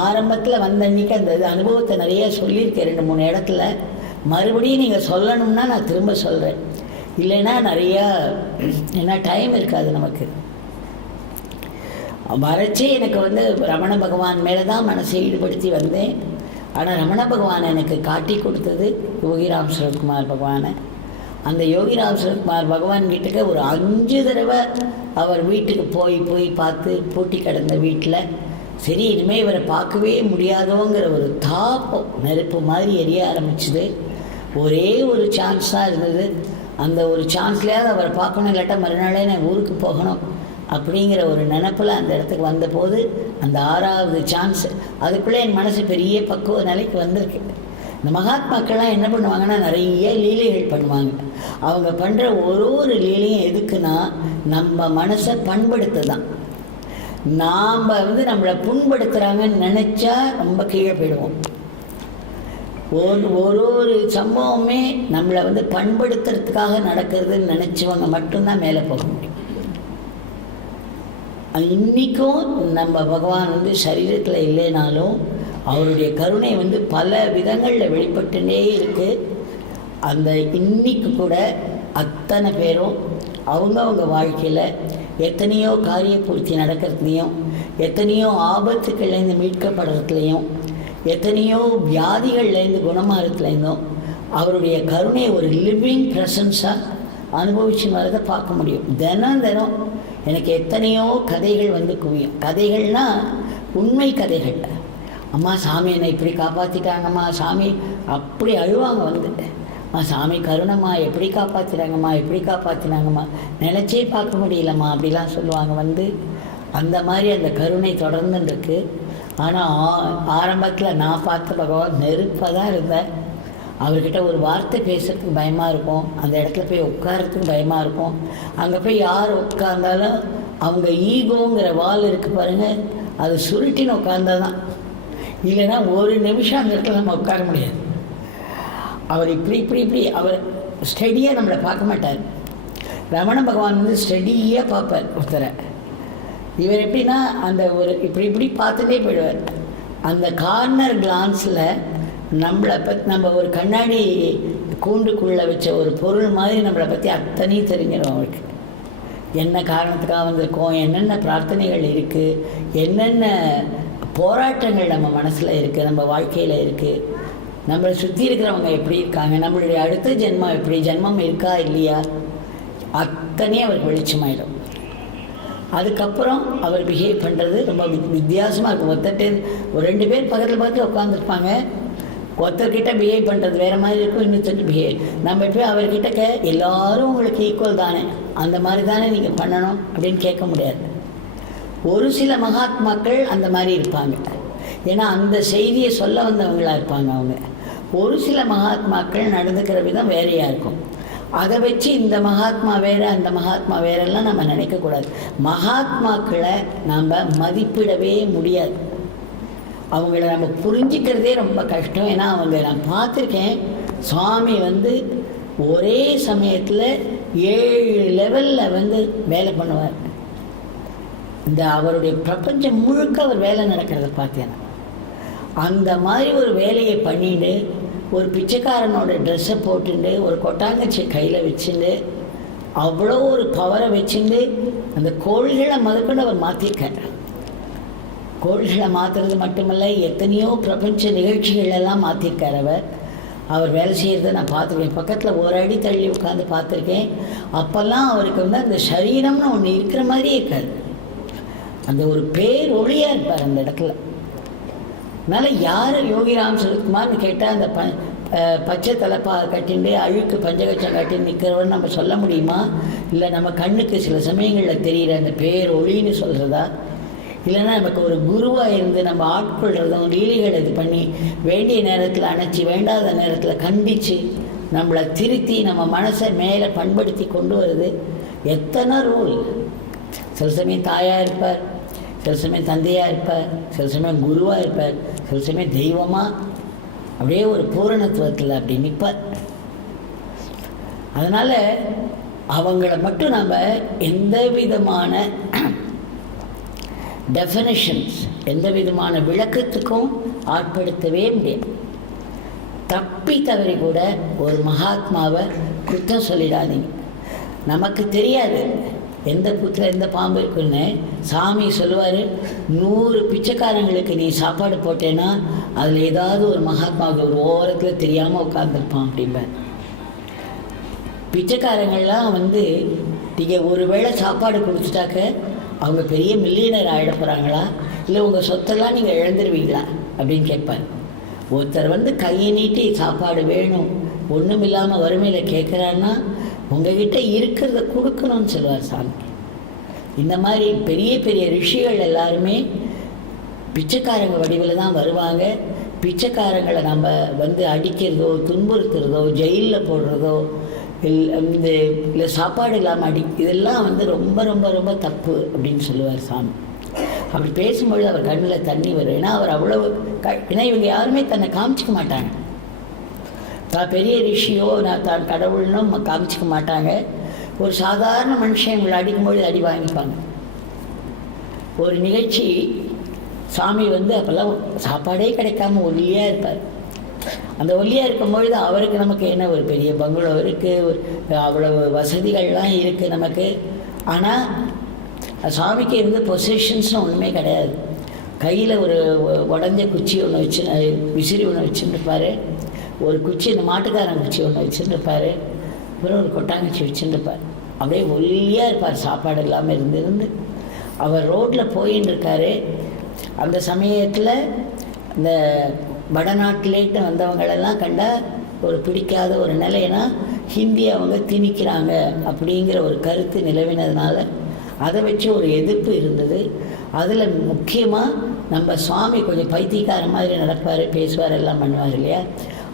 ஆரம்பத்தில் வந்த அன்றைக்கி அந்த அனுபவத்தை நிறைய சொல்லியிருக்கேன் 2-3 இடத்துல. மறுபடியும் நீங்கள் சொல்லணும்னா நான் திரும்ப சொல்கிறேன், இல்லைன்னா நிறையா என்ன டைம் இருக்காது நமக்கு. வரைச்சே எனக்கு வந்து ரமண பகவான் மேலே தான் மனசை ஈடுபடுத்தி வந்தேன். ஆனால் ரமண பகவான் எனக்கு காட்டி கொடுத்தது யோகிராம் சுரத்குமார் பகவானை. அந்த யோகிராம் சுரத்குமார் பகவான் வீட்டுக்கு ஒரு 5 தடவை அவர் வீட்டுக்கு போய் பார்த்து பூட்டி கிடந்த வீட்டில் சரி இனிமேல் இவரை பார்க்கவே முடியாதோங்கிற ஒரு தாப்பம் நெருப்பு மாதிரி எரிய ஆரம்பிச்சுது. ஒரே ஒரு சான்ஸ் தான் இருந்தது. அந்த ஒரு சான்ஸ்லேயாவது அவரை பார்க்கணும், இல்லாட்டா மறுநாளே நான் ஊருக்கு போகணும் அப்படிங்கிற ஒரு நினப்பில் அந்த இடத்துக்கு வந்தபோது அந்த 6வது சான்ஸ், அதுக்குள்ளே என் மனசு பெரிய பக்குவ நிலைக்கு வந்திருக்கு. இந்த மகாத்மாக்கள்லாம் என்ன பண்ணுவாங்கன்னா நிறைய லீலைகள் பண்ணுவாங்க. அவங்க பண்ணுற ஒரு லீலையும் எதுக்குன்னா நம்ம மனசை பண்படுத்த தான். நாம் வந்து நம்மளை புண்படுத்துகிறாங்கன்னு நினச்சா ரொம்ப கீழே போயிடுவோம். ஒரு சம்பவமே நம்மளை வந்து பண்படுத்துறதுக்காக நடக்கிறதுன்னு நினச்சவங்க மட்டும்தான் மேலே போக முடியும். இன்றைக்கும் நம்ம பகவான் வந்து சரீரத்தில் இல்லைனாலும் அவருடைய கருணை வந்து பல விதங்களில் வெளிப்பட்டுனே இருக்குது. அந்த இன்னைக்கு கூட அத்தனை பேரும் அவங்கவுங்க வாழ்க்கையில் எத்தனையோ காரிய பூர்த்தி நடக்கிறதுலையும், எத்தனையோ ஆபத்துக்கள்லேருந்து மீட்கப்படுறதுலையும், எத்தனையோ வியாதிகள்லேருந்து குணமாகறதுலேருந்தும் அவருடைய கருணை ஒரு லிவிங் ப்ரெசன்ஸாக அனுபவிச்சுன்னு வரதை பார்க்க முடியும். தினம் தினம் எனக்கு எத்தனையோ கதைகள் வந்து குவியும். கதைகள்னால் உண்மை கதைகள். அம்மா சாமி என்னை இப்படி காப்பாற்றிட்டாங்கம்மா, சாமி அப்படி அழுவாங்க வந்து, அம்மா சாமி கருணம்மா எப்படி காப்பாற்றினாங்கம்மா, எப்படி காப்பாற்றினாங்கம்மா, நினச்சே பார்க்க முடியலம்மா அப்படிலாம் சொல்லுவாங்க வந்து. அந்த மாதிரி அந்த கருணை தொடர்ந்துருக்கு. ஆனால் ஆரம்பத்தில் நான் பார்த்த பகவான் நெருப்பாக தான் இருந்தேன். அவர்கிட்ட ஒரு வார்த்தை பேசுறதுக்கு பயமாக இருக்கும், அந்த இடத்துல போய் உட்காரத்துக்கு பயமாக இருக்கும். அங்கே போய் யார் உட்கார்ந்தாலும் அவங்க ஈகோங்கிற வால் இருக்குது பாருங்கள், அது சுருட்டின்னு உட்கார்ந்தா தான். இல்லைன்னா ஒரு நிமிஷம் அந்த இடத்துல நம்ம உட்கார முடியாது. அவர் இப்படி அவர் ஸ்டடியாக நம்மளை பார்க்க மாட்டார். ரமண பகவான் வந்து ஸ்டடியாக பார்ப்பார் ஒருத்தரை. இவர் எப்படின்னா அந்த ஒரு இப்படி பார்த்துட்டே போயிடுவார். அந்த கார்னர் கிளான்ஸில் நம்மளை பற்றி, நம்ம ஒரு கண்ணாடி கூண்டுக்குள்ளே வச்ச ஒரு பொருள் மாதிரி நம்மளை பற்றி அத்தனையும் தெரிஞ்சிடும் அவருக்கு. என்ன காரணத்துக்காக வந்திருக்கோம், என்னென்ன பிரார்த்தனைகள் இருக்குது, என்னென்ன போராட்டங்கள் நம்ம மனசில் இருக்குது, நம்ம வாழ்க்கையில் இருக்குது, நம்மளை சுற்றி இருக்கிறவங்க எப்படி இருக்காங்க, நம்மளுடைய அடுத்த ஜென்மம் எப்படி, ஜென்மம் இருக்கா இல்லையா, அத்தனையும் அவருக்கு வெளிச்சமாயிடும். அதுக்கப்புறம் அவர் பிஹேவ் பண்ணுறது ரொம்ப வித்தியாசமாக இருக்கும். ஒரு 2 பேர் பக்கத்தில் உட்காந்துருப்பாங்க. ஒருத்தர்கிட்ட பிஹேவ் பண்ணுறது வேறு மாதிரி இருக்கும், இன்னொருத்தர் பிஹேவ். நம்ம போய் அவர்கிட்ட எல்லோரும் உங்களுக்கு ஈக்குவல் தானே, அந்த மாதிரி தானே நீங்கள் பண்ணணும் அப்படின்னு கேட்க முடியாது. ஒரு சில மகாத்மாக்கள் அந்த மாதிரி இருப்பாங்க, ஏன்னா அந்த செய்தியை சொல்ல வந்தவங்களாக இருப்பாங்க அவங்க. ஒரு சில மகாத்மாக்கள் நடந்துக்கிற விதம் வேறையாக இருக்கும். அதை வச்சு இந்த மகாத்மா வேறு அந்த மகாத்மா வேறெல்லாம் நம்ம நினைக்கக்கூடாது. மகாத்மாக்களை நம்ம மதிப்பிடவே முடியாது. அவங்கள நம்ம புரிஞ்சிக்கிறதே ரொம்ப கஷ்டம். ஏன்னா நான் பார்த்துருக்கேன், சுவாமி வந்து ஒரே சமயத்தில் 7 லெவலில் வந்து வேலை பண்ணுவார். இந்த அவருடைய பிரபஞ்சம் முழுக்க அவர் வேலை நடக்கிறத பார்த்தேன். அந்த மாதிரி ஒரு வேலையை பண்ணிட்டு, ஒரு பிச்சைக்காரனோட ட்ரெஸ்ஸை போட்டுட்டு, ஒரு கொட்டாங்கச்சி கையில் வச்சுட்டு, அவ்வளோ ஒரு பவரை வச்சுட்டு அந்த கோள்களை முதற்கொண்டு அவர் மாற்றிருக்கார். கோள்களை மாற்றுறது மட்டுமல்ல, எத்தனையோ பிரபஞ்ச நிகழ்ச்சிகள் எல்லாம் மாற்றிருக்கார் அவர் வேலை செய்கிறத நான் பார்த்துருக்கேன். பக்கத்தில் ஒரு அடி தள்ளி உட்காந்து பார்த்துருக்கேன். அப்போல்லாம் அவருக்கு வந்து அந்த சரீரம்னு ஒன்று இருக்கிற மாதிரியே இருக்காது, அந்த ஒரு பேர் ஒளியாக இருப்பார் அந்த இடத்துல. அதனால் யார் யோகிராம் சுரத்குமார்னு கேட்டால் அந்த பச்சை தலைப்பா கட்டிண்டு அழுக்கு பஞ்சகச்சம் கட்டின்னு நிற்கிறவன்னு நம்ம சொல்ல முடியுமா? இல்லை நம்ம கண்ணுக்கு சில சமயங்களில் தெரிகிற அந்த பேர் ஒளின்னு சொல்கிறதா? இல்லைன்னா நமக்கு ஒரு குருவாக இருந்து நம்ம ஆட்கொள்கிறதும் லீலைகள் இது பண்ணி வேண்டிய நேரத்தில் அணைச்சி வேண்டாத நேரத்தில் கண்டித்து நம்மளை திருத்தி நம்ம மனசை மேலே பண்படுத்தி கொண்டு வருது. எத்தனை ரோல்! சில சமயம் தாயாக இருப்பார், சில சமயம் தந்தையாக இருப்பார், சில சமயம் குருவாக இருப்பார், சில சமயம் தெய்வமாக அப்படியே ஒரு பூரணத்துவத்தில் அப்படி நிற்பார். அதனால் அவங்கள மட்டும் நம்ம எந்த விதமான டெஃபினிஷன்ஸ், எந்த விதமான விளக்கத்துக்கும் ஆட்படுத்தவே முடியாது. தப்பி தவறி கூட ஒரு மகாத்மாவை குற்றம் சொல்லிடாதீங்க. நமக்கு தெரியாது எந்த புத்தில் எந்த பாம்பு இருக்குன்னு. சாமி சொல்லுவார், 100 பிச்சைக்காரங்களுக்கு நீ சாப்பாடு போட்டேன்னா அதில் ஏதாவது ஒரு மகாத்மாவுக்கு ஒரு ஓரத்தில் தெரியாமல் உட்காந்துருப்பான் அப்படிம்பார். பிச்சைக்காரங்கள்லாம் வந்து நீங்கள் ஒரு வேளை சாப்பாடு கொடுத்துட்டாக்க அவங்க பெரிய மில்லியனர் ஆகிட போகிறாங்களா, இல்லை உங்கள் சொத்தெல்லாம் நீங்கள் இழந்துருவீங்களா அப்படின்னு கேட்பார். ஒருத்தர் வந்து கையை நீட்டி சாப்பாடு வேணும், ஒன்றும் இல்லாமல் வறுமையில் கேட்குறான்னா உங்ககிட்ட இருக்கிறத கொடுக்கணும்னு சொல்லுவார் சாமி. இந்த மாதிரி பெரிய பெரிய ரிஷிகள் எல்லாருமே பிச்சைக்காரங்க வடிவில் தான் வருவாங்க. பிச்சைக்காரங்களை நம்ம வந்து அடிக்கிறதோ துன்புறுத்துறதோ ஜெயிலில் போடுறதோ இல்லை சாப்பாடு இல்லாமல் இதெல்லாம் வந்து ரொம்ப ரொம்ப ரொம்ப தப்பு அப்படின்னு சொல்லுவார் சாமி. அப்படி பேசும்பொழுது அவர் கண்ணில் தண்ணி வரும். ஏன்னா அவர் அவ்வளவு ஏன்னா இவங்க யாருமே தன்னை காமிச்சிக்க மாட்டாங்க. தான் பெரிய ரிஷியோ நான் தான் கடவுள்னும் காமிச்சிக்க மாட்டாங்க. ஒரு சாதாரண மனுஷன் இவங்களை அடிக்கும்பொழுது அடி வாங்கிப்பாங்க. ஒரு நிகழ்ச்சி, சாமி வந்து அப்போல்லாம் சாப்பாடே கிடைக்காம ஒல்லியாக இருப்பார். அந்த ஒல்லியாக இருக்கும்பொழுது அவருக்கு நமக்கு என்ன ஒரு பெரிய பங்களோ இருக்குது, அவ்வளவு வசதிகள்லாம் இருக்குது நமக்கு. ஆனால் சாமிக்கு இருந்து பொசிஷன்ஸ்னு ஒன்றுமே கிடையாது. கையில் ஒரு உடஞ்ச குச்சி ஒன்று வச்சு, விசிறி ஒன்று வச்சுருப்பார். ஒரு குச்சி, இந்த மாட்டுக்காரன் குச்சி ஒன்று வச்சுருப்பார். அப்புறம் ஒரு கொட்டாங்கச்சி வச்சுருப்பார். அப்படியே ஒல்லியாக இருப்பார், சாப்பாடு இல்லாமல் இருந்து அவர் ரோட்டில் போயின்னு இருக்காரு. அந்த சமயத்தில் இந்த வடநாட்டிலேட்டு வந்தவங்களெல்லாம் கண்டால் ஒரு பிடிக்காத ஒரு நிலைன்னா ஹிந்தி அவங்க திணிக்கிறாங்க அப்படிங்கிற ஒரு கருத்து நிலவினதுனால அதை வச்சு ஒரு எதிர்ப்பு இருந்தது. அதில் முக்கியமாக நம்ம சுவாமி கொஞ்சம் பைத்தியக்கார மாதிரி நடப்பார், பேசுவார், எல்லாம் பண்ணுவார் இல்லையா.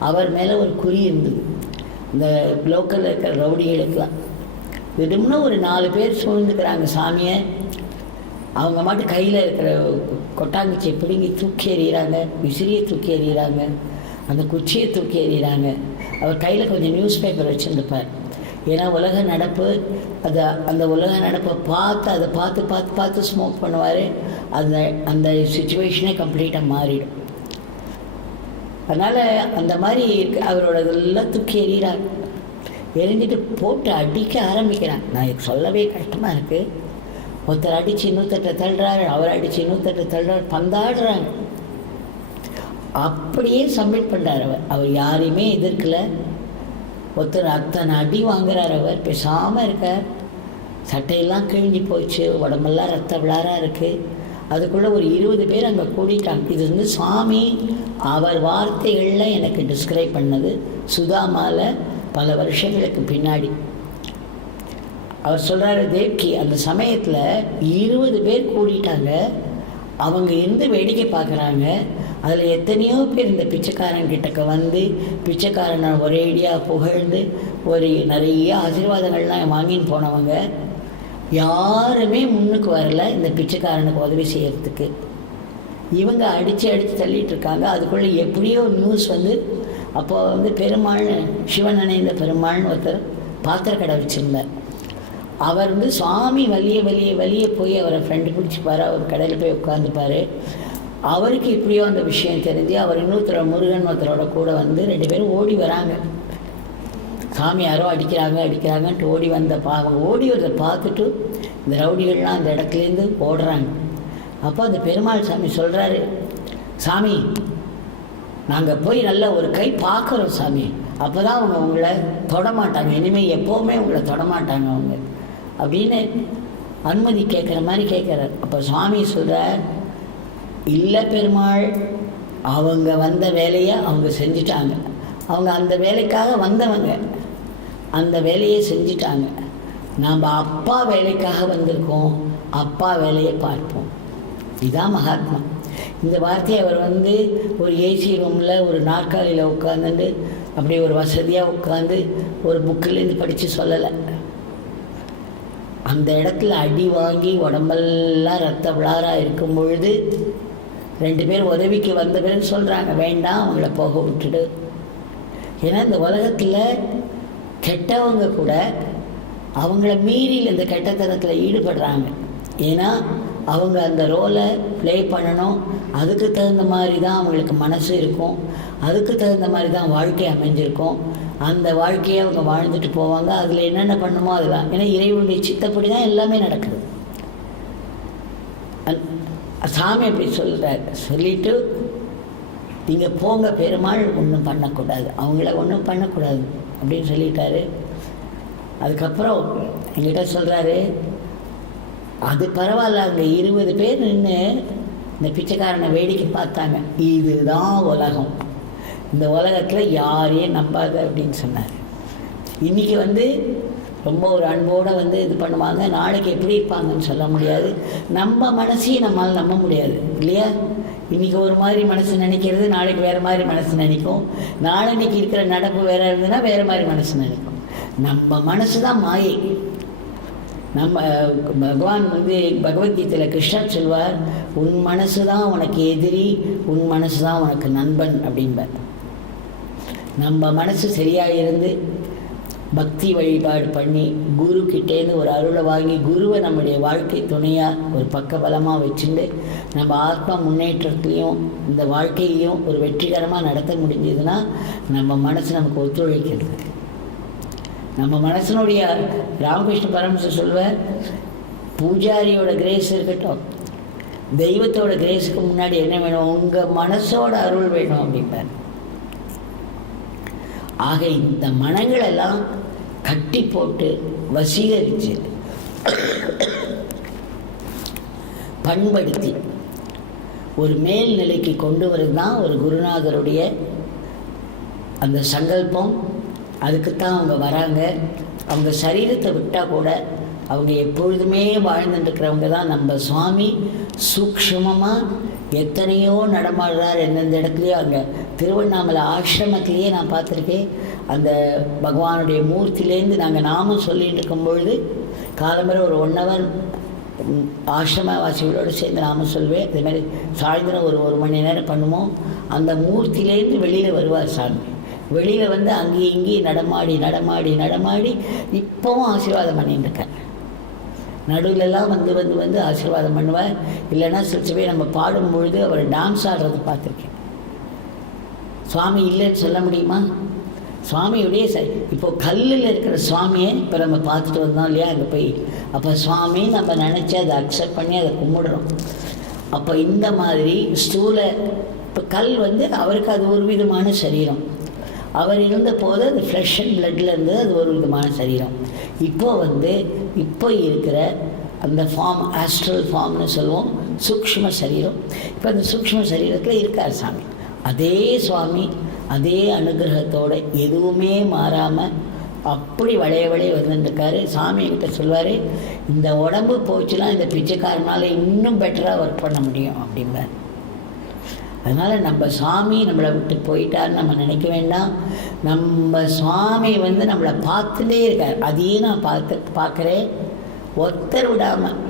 அவர் மேலே ஒரு குறி இருந்தது. இந்த லோக்கலில் இருக்கிற ரவுடிகளுக்கெல்லாம் விடும்னா ஒரு 4 பேர் சூழ்ந்துக்கிறாங்க சாமியை. அவங்க மட்டும் கையில் இருக்கிற கொட்டாங்குச்சியை பிடுங்கி தூக்கி எறிகிறாங்க, விசிறியை தூக்கி எறிகிறாங்க, அந்த குச்சியை தூக்கி எறிகிறாங்க. அவர் கையில் கொஞ்சம் நியூஸ் பேப்பர் வச்சுருந்துப்பார். ஏன்னா உலக நடப்பு அந்த உலக நடப்பை அதை பார்த்து ஸ்மோக் பண்ணுவார். அந்த சுச்சுவேஷனே கம்ப்ளீட்டாக மாறிடும். அதனால் அந்த மாதிரி அவரோட இதெல்லாம் தூக்கி எறிகிறார். எரிஞ்சிட்டு போட்டு அடிக்க ஆரம்பிக்கிறான். நான் சொல்லவே கஷ்டமாக இருக்குது. ஒருத்தர் அடித்து இன்னொருத்தட்ட தள்ளுறாரு, அவர் அடித்து இன்னொருத்தட்ட தள்ளுறாரு, பந்தாடுறாங்க. அப்படியே சப்மிட் பண்ணுறார். அவர் யாரையுமே எதிர்க்கலை. ஒருத்தர் அத்தனை அடி வாங்குறார். அவர் பேசாமல் இருக்கார். சட்டையெல்லாம் கிழிஞ்சி போச்சு, உடம்பெல்லாம் ரத்த விளாராக இருக்குது. அதுக்குள்ளே ஒரு 20 பேர் அங்கே கூடிட்டாங்க. இது வந்து சாமி அவர் வார்த்தைகளில் எனக்கு டிஸ்கிரைப் பண்ணது சுதாமாவில் பல வருஷங்களுக்கு பின்னாடி. அவர் சொல்கிறாரு, தேவ்கி அந்த சமயத்தில் 20 பேர் கூடிட்டாங்க. அவங்க இருந்து வேடிக்கை பார்க்குறாங்க. அதில் எத்தனையோ பேர் இந்த பிச்சைக்காரன் கிட்டக்க வந்து பிச்சைக்காரனை ஒரேடியாக புகழ்ந்து ஒரு நிறைய ஆசீர்வாதங்கள்லாம் வாங்கின்னு போனவங்க யாருமே முன்னுக்கு வரல இந்த பிச்சைக்காரனுக்கு உதவி செய்கிறதுக்கு. இவங்க அடித்து தள்ளிட்டு இருக்காங்க. அதுக்குள்ளே எப்படியோ நியூஸ் வந்து அப்போ வந்து பெருமாள்னு சிவன் நினைந்த பெருமாள்னு ஒருத்தர் பாத்திர கடை வச்சுருந்தார். அவர் வந்து சுவாமி வலிய போய் அவரை ஃப்ரெண்டு பிடிச்சிப்பார். அவர் கடையில் போய் உட்காந்துப்பார். அவருக்கு இப்படியோ அந்த விஷயம் தெரிஞ்சு அவர் இன்னொருத்தர் முருகன் ஒருத்தரோட கூட வந்து 2 பேரும் ஓடி வராங்க. சாமி யாரோ அடிக்கிறாங்கன்ட்டு ஓடி அவங்க ஓடி வரதை பார்த்துட்டு இந்த ரவுடிகள்லாம் அந்த இடத்துலேருந்து ஓடுறாங்க. அப்போ அந்த பெருமாள் சாமி சொல்கிறாரு, சாமி நாங்கள் போய் நல்ல ஒரு கை பார்க்குறோம் சாமி, அப்போ தான் அவங்க உங்களை தொடமாட்டாங்க, இனிமேல் எப்போவுமே உங்களை தொடமாட்டாங்க அவங்க அப்படின்னு அனுமதி கேட்குற மாதிரி கேட்குறாரு. அப்போ சுவாமி சொல்கிறார், இல்லை பெருமாள், அவங்க வந்த வேலையை அவங்க செஞ்சிட்டாங்க. அவங்க அந்த வேலைக்காக வந்தவங்க, அந்த வேலையை செஞ்சிட்டாங்க. நாம் அப்பா வேலைக்காக வந்திருக்கோம், அப்பா வேலையை பார்ப்போம். இதுதான் மகாத்மா. இந்த வார்த்தையை அவர் வந்து ஒரு ஏசி ரூமில் ஒரு நாற்காலியில் உட்காந்துட்டு அப்படியே ஒரு வசதியாக உட்காந்து ஒரு புக்கிலேருந்து படித்து சொல்லலை. அந்த இடத்துல அடி வாங்கி உடம்பெல்லாம் ரத்த விளாராக இருக்கும் பொழுது 2 பேர் உதவிக்கு வந்த பிறகு சொல்கிறாங்க, வேண்டாம் அவங்கள போக விட்டுடு. ஏன்னா இந்த உலகத்தில் கெட்டவங்க கூட அவங்கள மீறி இந்த கெட்டத்தனத்தில் ஈடுபடுறாங்க. ஏன்னா அவங்க அந்த ரோலை ப்ளே பண்ணணும். அதுக்கு தகுந்த மாதிரி தான் அவங்களுக்கு மனசு இருக்கும், அதுக்கு தகுந்த மாதிரி தான் வாழ்க்கை அமைஞ்சிருக்கும். அந்த வாழ்க்கையை அவங்க வாழ்ந்துட்டு போவாங்க. அதில் என்னென்ன பண்ணுமோ அதெல்லாம், ஏன்னா இறைவனுடைய சித்தப்படி தான் எல்லாமே நடக்குது. சாமி அப்படி சொல்கிறார். சொல்லிவிட்டு நீங்கள் போங்க பெருமாள், ஒன்றும் பண்ணக்கூடாது, அவங்கள ஒன்றும் பண்ணக்கூடாது அப்படின்னு சொல்லிட்டாரு. அதுக்கப்புறம் என்கிட்ட சொல்கிறாரு, அது பரவாயில்ல, அங்கே 20 பேர் நின்று இந்த பிச்சைக்காரனை வேடிக்கை பார்த்தாங்க. இதுதான் உலகம், இந்த உலகத்தில் யாரையும் நம்பாத அப்படின்னு சொன்னார். இன்றைக்கி வந்து ரொம்ப ஒரு அன்போடு வந்து இது பண்ணுவாங்க. நாளைக்கு எப்படி இருப்பாங்கன்னு சொல்ல முடியாது. நம்ம மனசையும் நம்மளால் நம்ப முடியாது இல்லையா. இன்றைக்கி ஒரு மாதிரி மனசு நினைக்கிறது, நாளைக்கு வேறு மாதிரி மனசு நினைக்கும். நாளைக்கு இருக்கிற நடப்பு வேறு இருந்ததுன்னா வேறு மாதிரி மனசு நினைக்கும். நம்ம மனசு தான் மாயை. நம்ம பகவான் வந்து பகவத்கீதையில் கிருஷ்ணர் சொல்வார், உன் மனசு தான் உனக்கு எதிரி, உன் மனசு தான் உனக்கு நண்பன் அப்படின்பார். நம்ம மனசு சரியாக இருந்து பக்தி வழிபாடு பண்ணி குருக்கிட்டேருந்து ஒரு அருளை வாங்கி குருவை நம்முடைய வாழ்க்கை துணையாக ஒரு பக்கபலமாக வச்சுட்டு நம்ம ஆத்மா முன்னேற்றத்துலேயும் இந்த வாழ்க்கையையும் ஒரு வெற்றிகரமாக நடத்த முடிஞ்சதுன்னா நம்ம மனசு நமக்கு ஒத்துழைக்கிறது. நம்ம மனசனுடைய ராமகிருஷ்ண பரமஹம்சர் சொல்வார், பூஜாரியோட கிரேஸ் இருக்கட்டும், தெய்வத்தோட கிரேஸுக்கு முன்னாடி என்ன வேணும், உங்கள் மனசோட அருள் வேணும் அப்படிம்பார். ஆக இந்த மனங்களெல்லாம் கட்டி போட்டு வசீகரித்து பண்படுத்தி ஒரு மேல்நிலைக்கு கொண்டு வரது தான் ஒரு குருநாதருடைய அந்த சங்கல்பம். அதுக்குத்தான் அவங்க வராங்க. அவங்க சரீரத்தை விட்டால் கூட அவங்க எப்பொழுதுமே வாழ்ந்துட்டுருக்கிறவங்க தான். நம்ம சுவாமி சூக்ஷ்மமாக எத்தனையோ நடமாடுறார். எந்தெந்த இடத்துலையோ அங்கே திருவண்ணாமலை ஆசிரமத்திலேயே நான் பார்த்துருக்கேன். அந்த பகவானுடைய மூர்த்திலேருந்து நாங்கள் நாமும் சொல்லிகிட்டு இருக்கும்பொழுது காலம்பரை ஒரு 1 hour ஆசிரமவாசிகளோடு சேர்ந்து நாம சொல்வேன். அதேமாதிரி சாயந்தரம் ஒரு மணி நேரம் பண்ணுவோம். அந்த மூர்த்திலேருந்து வெளியில் வருவார் சாமி. வெளியில் வந்து அங்கேயும் இங்கேயும் நடமாடி நடமாடி நடமாடி இப்போவும் ஆசீர்வாதம் பண்ணிட்டு இருக்கேன். நடுவிலெல்லாம் வந்து வந்து வந்து ஆசீர்வாதம் பண்ணுவார். இல்லைன்னா சில நம்ம பாடும்பொழுது அவர் டான்ஸ் ஆடுறது பார்த்துருக்கேன். சுவாமி இல்லைன்னு சொல்ல முடியுமா? சுவாமியுடைய இப்போது கல்லில் இருக்கிற சுவாமியை இப்போ நம்ம பார்த்துட்டு வந்தோம் இல்லையா அங்கே போய். அப்போ சுவாமி நம்ம நினச்சி அதை அக்செப்ட் பண்ணி அதை கும்பிடுறோம். அப்போ இந்த மாதிரி ஸ்தூல இப்போ கல் வந்து அவருக்கு அது ஒரு விதமான சரீரம். அவர் இருந்த போது அது ஃப்ளஷ் அண்ட் பிளட்டில் இருந்தது, அது ஒரு விதமான சரீரம். இப்போ இருக்கிற அந்த ஃபார்ம் ஆஸ்ட்ரல் ஃபார்ம்னு சொல்லுவோம், சூக்ஷ்ம சரீரம். இப்போ அந்த சூக்ஷ்ம சரீரத்தில் இருக்கார் சாமி. அதே சுவாமி அதே அனுகிரகத்தோடு எதுவுமே மாறாமல் அப்படி வளைய வந்துட்டுருக்காரு. சாமி என்கிட்ட சொல்வார், இந்த உடம்பு போச்சுன்னா இந்த பிச்சைக்காரனால் இன்னும் பெட்டராக ஒர்க் பண்ண முடியும் அப்படிம்பார். அதனால் நம்ம சுவாமி நம்மளை விட்டு போயிட்டார்னு நம்ம நினைக்க வேண்டாம். நம்ம சுவாமி வந்து நம்மளை பார்த்துட்டே இருக்கார். அதையும் நான் பார்க்குறேன். ஒருத்தர் விடாமல்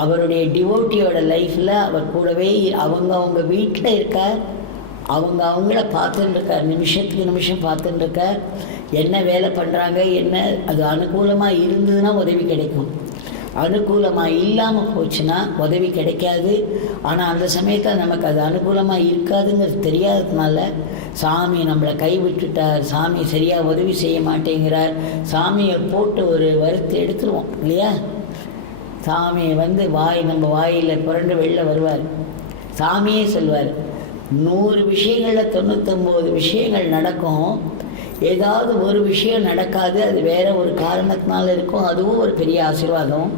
அவருடைய டிவோட்டியோட லைஃப்பில் அவர் கூடவே அவங்க வீட்டில் இருக்கார். அவங்கள பார்த்துட்டு இருக்கார். நிமிஷத்துக்கு நிமிஷம் பார்த்துட்டு இருக்கார். என்ன வேலை பண்ணுறாங்க, என்ன அது அனுகூலமாக இருந்ததுன்னா உதவி கிடைக்கும், அனுகூலமாக இல்லாமல் போச்சுன்னா உதவி கிடைக்காது. ஆனால் அந்த சமயத்தில் நமக்கு அது அனுகூலமாக இருக்காதுங்கிறது தெரியாததுனால சாமி நம்மளை கைவிட்டுட்டார், சாமி சரியாக உதவி செய்ய மாட்டேங்கிறார், சாமியை போட்டு ஒரு வறுத்து எடுத்துருவோம் இல்லையா. சாமியை வந்து நம்ம வாயில் புரண்டு வெளில வருவார். சாமியே சொல்வார், 100 விஷயங்களில் 99 விஷயங்கள் நடக்கும், ஏதாவது ஒரு விஷயம் நடக்காது, அது வேறு ஒரு காரணத்தினால இருக்கும், அதுவும் ஒரு பெரிய ஆசீர்வாதம்.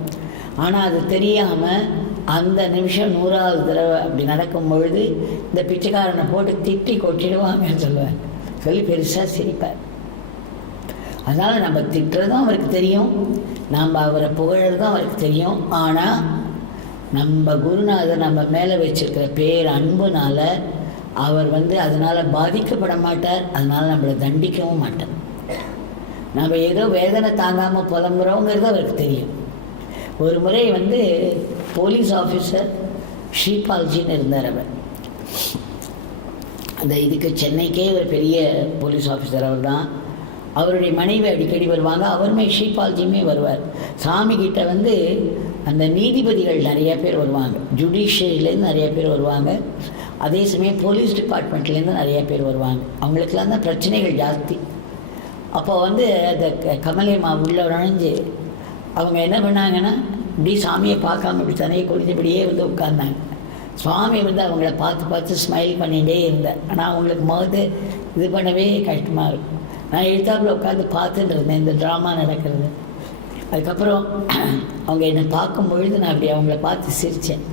ஆனால் அது தெரியாமல் அந்த நிமிஷம் 100வது தடவை அப்படி நடக்கும் பொழுது இந்த பிச்சைக்காரனை போட்டு திட்டி கொட்டிடுவாங்கன்னு சொல்லுவார். சொல்லி பெருசாக சிரிப்பார். அதனால் நம்ம திட்டுறதும் அவருக்கு தெரியும், நாம் அவரை புகழறதும் அவருக்கு தெரியும். ஆனால் நம்ம குருநாதர் நம்ம மேலே வச்சுருக்கிற பேர் அன்புனால அவர் வந்து அதனால் பாதிக்கப்பட மாட்டார். அதனால் நம்மளை தண்டிக்கவும் மாட்டார். நம்ம ஏதோ வேதனை தாங்காமல் புலம்புறோங்கிறது அவருக்கு தெரியும். ஒரு முறை வந்து போலீஸ் ஆஃபீஸர் ஸ்ரீபால்ஜின்னு இருந்தார். அவர் அந்த இதுக்கு சென்னைக்கே ஒரு பெரிய போலீஸ் ஆஃபீஸர் அவர் தான். அவருடைய மனைவி அடிக்கடி வருவாங்க, அவருமே ஸ்ரீபால்ஜியுமே வருவார். சாமிகிட்ட வந்து அந்த நீதிபதிகள் நிறைய பேர் வருவாங்க, ஜுடிஷியரிலேருந்து நிறைய பேர் வருவாங்க, அதே சமயம் போலீஸ் டிபார்ட்மெண்ட்லேருந்து நிறைய பேர் வருவாங்க. அவங்களுக்கெல்லாம் தான் பிரச்சனைகள் ஜாஸ்தி. அப்போ வந்து அந்த கமலேமா உள்ள நுழைஞ்சு அவங்க என்ன பண்ணாங்கன்னா, இப்படி சாமியை பார்க்காம இப்படி தனியை குளிஞ்சபடியே வந்து உட்கார்ந்தாங்க. சுவாமி வந்து அவங்கள பார்த்து ஸ்மைல் பண்ணிகிட்டே இருந்தேன். ஆனால் அவங்களுக்கு முகத்து இது பண்ணவே கஷ்டமாக இருக்கும். நான் எழுத்தாப்பில் உட்காந்து பார்த்துட்டு இருந்தேன் இந்த ட்ராமா நடக்கிறது. அதுக்கப்புறம் அவங்க என்னை பார்க்கும் பொழுது நான் அப்படி அவங்கள பார்த்து சிரித்தேன்.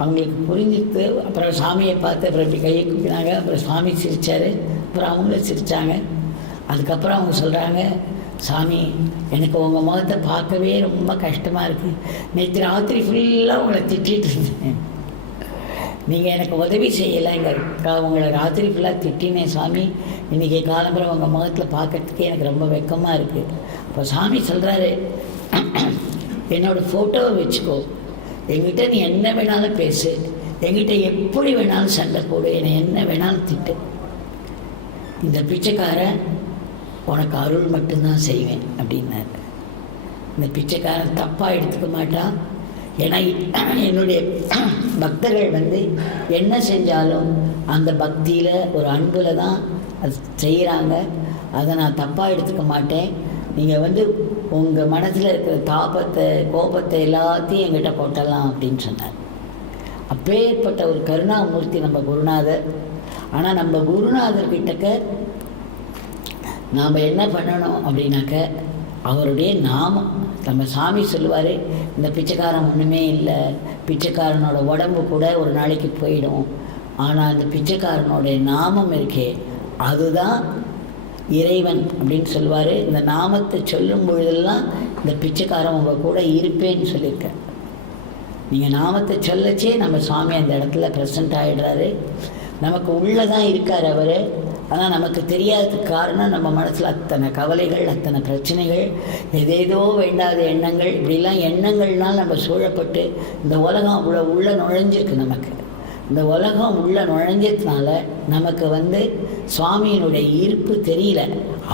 அவங்களுக்கு புரிஞ்சுட்டு அப்புறம் சாமியை பார்த்து அப்புறம் இப்படி கையை குப்பினாங்க. அப்புறம் சுவாமி சிரித்தார், அப்புறம் அவங்களும் சிரித்தாங்க. அதுக்கப்புறம் அவங்க சொல்கிறாங்க, சாமி எனக்கு உங்கள் முகத்தை பார்க்கவே ரொம்ப கஷ்டமாக இருக்குது. நேற்று ராத்திரி ஃபுல்லாக உங்களை திட்டிகிட்டு இருந்தேன், நீங்கள் எனக்கு உதவி செய்யலைங்க, உங்களை ராத்திரி ஃபுல்லாக திட்டினேன் சாமி, இன்றைக்கி காலம்பரம் உங்கள் முகத்தில் பார்க்கறதுக்கே எனக்கு ரொம்ப வெக்கமாக இருக்குது. இப்போ சாமி சொல்கிறாரு, என்னோடய ஃபோட்டோவை வச்சுக்கோ, என்கிட்ட நீ என்ன வேணாலும் பேசு, என்கிட்ட எப்படி வேணாலும் சண்டை போடு, என்னை என்ன வேணாலும் திட்டு, இந்த பிச்சைக்காரன் உனக்கு அருள் மட்டும்தான் செய்வேன் அப்படின்னார். இந்த பிச்சைக்காரன் தப்பாக எடுத்துக்க மாட்டான். ஏன்னா என்னுடைய பக்தர்கள் வந்து என்ன செஞ்சாலும் அந்த பக்தியில் ஒரு அன்பில் தான் அது செய்கிறாங்க. அதை நான் தப்பாக எடுத்துக்க மாட்டேன். நீங்கள் வந்து உங்கள் மனசில் இருக்கிற தாபத்தை கோபத்தை எல்லாத்தையும் எங்கிட்ட கொட்டலாம் அப்படின்னு சொன்னார். அப்பேற்பட்ட ஒரு கருணாமூர்த்தி நம்ம குருநாதர். ஆனால் நம்ம குருநாதர்கிட்டக்க நாம் என்ன பண்ணணும் அப்படின்னாக்க அவருடைய நாமம். நம்ம சாமி சொல்லுவார், இந்த பிச்சைக்காரன் ஒன்றுமே இல்லை, பிச்சைக்காரனோட உடம்பு கூட ஒரு நாளைக்கு போயிடும், ஆனால் அந்த பிச்சைக்காரனுடைய நாமம் இருக்கே அதுதான் இறைவன் அப்படின்னு சொல்லுவார். இந்த நாமத்தை சொல்லும் பொழுதெல்லாம் இந்த பிச்சைக்காரன் உங்கள் கூட இருப்பேன்னு சொல்லியிருக்கேன். நீங்கள் நாமத்தை சொல்லச்சே நம்ம சுவாமி அந்த இடத்துல ப்ரெசண்ட் ஆகிடுறாரு. நமக்கு உள்ளே தான் இருக்கார் அவர். ஆனால் நமக்கு தெரியாததுக்கு காரணம் நம்ம மனசில் அத்தனை கவலைகள், அத்தனை பிரச்சனைகள், ஏதேதோ வேண்டாத எண்ணங்கள், இப்படிலாம் எண்ணங்கள்னால் நம்ம சூழப்பட்டு இந்த உலகம் அவ்வளோ உள்ளே நுழைஞ்சிருக்கு. நமக்கு இந்த உலகம் உள்ளே நுழைஞ்சதுனால நமக்கு சுவாமியினுடைய ஈர்ப்பு தெரியல.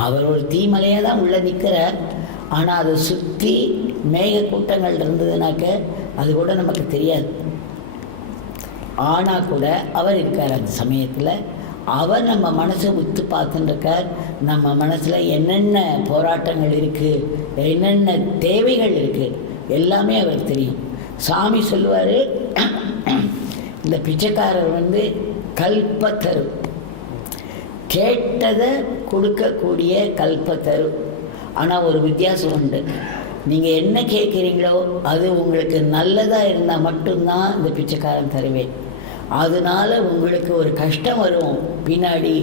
அவர் ஒரு தீமலையாக தான் உள்ளே நிற்கிறார். ஆனால் அதை சுற்றி மேக கூட்டங்கள் இருந்ததுனாக்க அது கூட நமக்கு தெரியாது. ஆனால் கூட அவர் இருக்கார். அந்த சமயத்தில் அவர் நம்ம மனசை உத்து பார்த்துட்டுருக்கார். நம்ம மனசில் என்னென்ன போராட்டங்கள் இருக்குது, என்னென்ன தேவைகள் இருக்குது, எல்லாமே அவருக்கு தெரியும். சாமி சொல்லுவார், இந்த பிச்சைக்காரர் கல்பத்தரு, கேட்டதை கொடுக்கக்கூடிய கல்பத்தரு. ஆனால் ஒரு வித்தியாசம் உண்டு. நீங்கள் என்ன கேட்குறீங்களோ அது உங்களுக்கு நல்லதாக இருந்தால் மட்டும்தான் இந்த பிச்சைக்காரன் தருவேன். அதனால் உங்களுக்கு ஒரு கஷ்டம் வரும் பின்னாடி,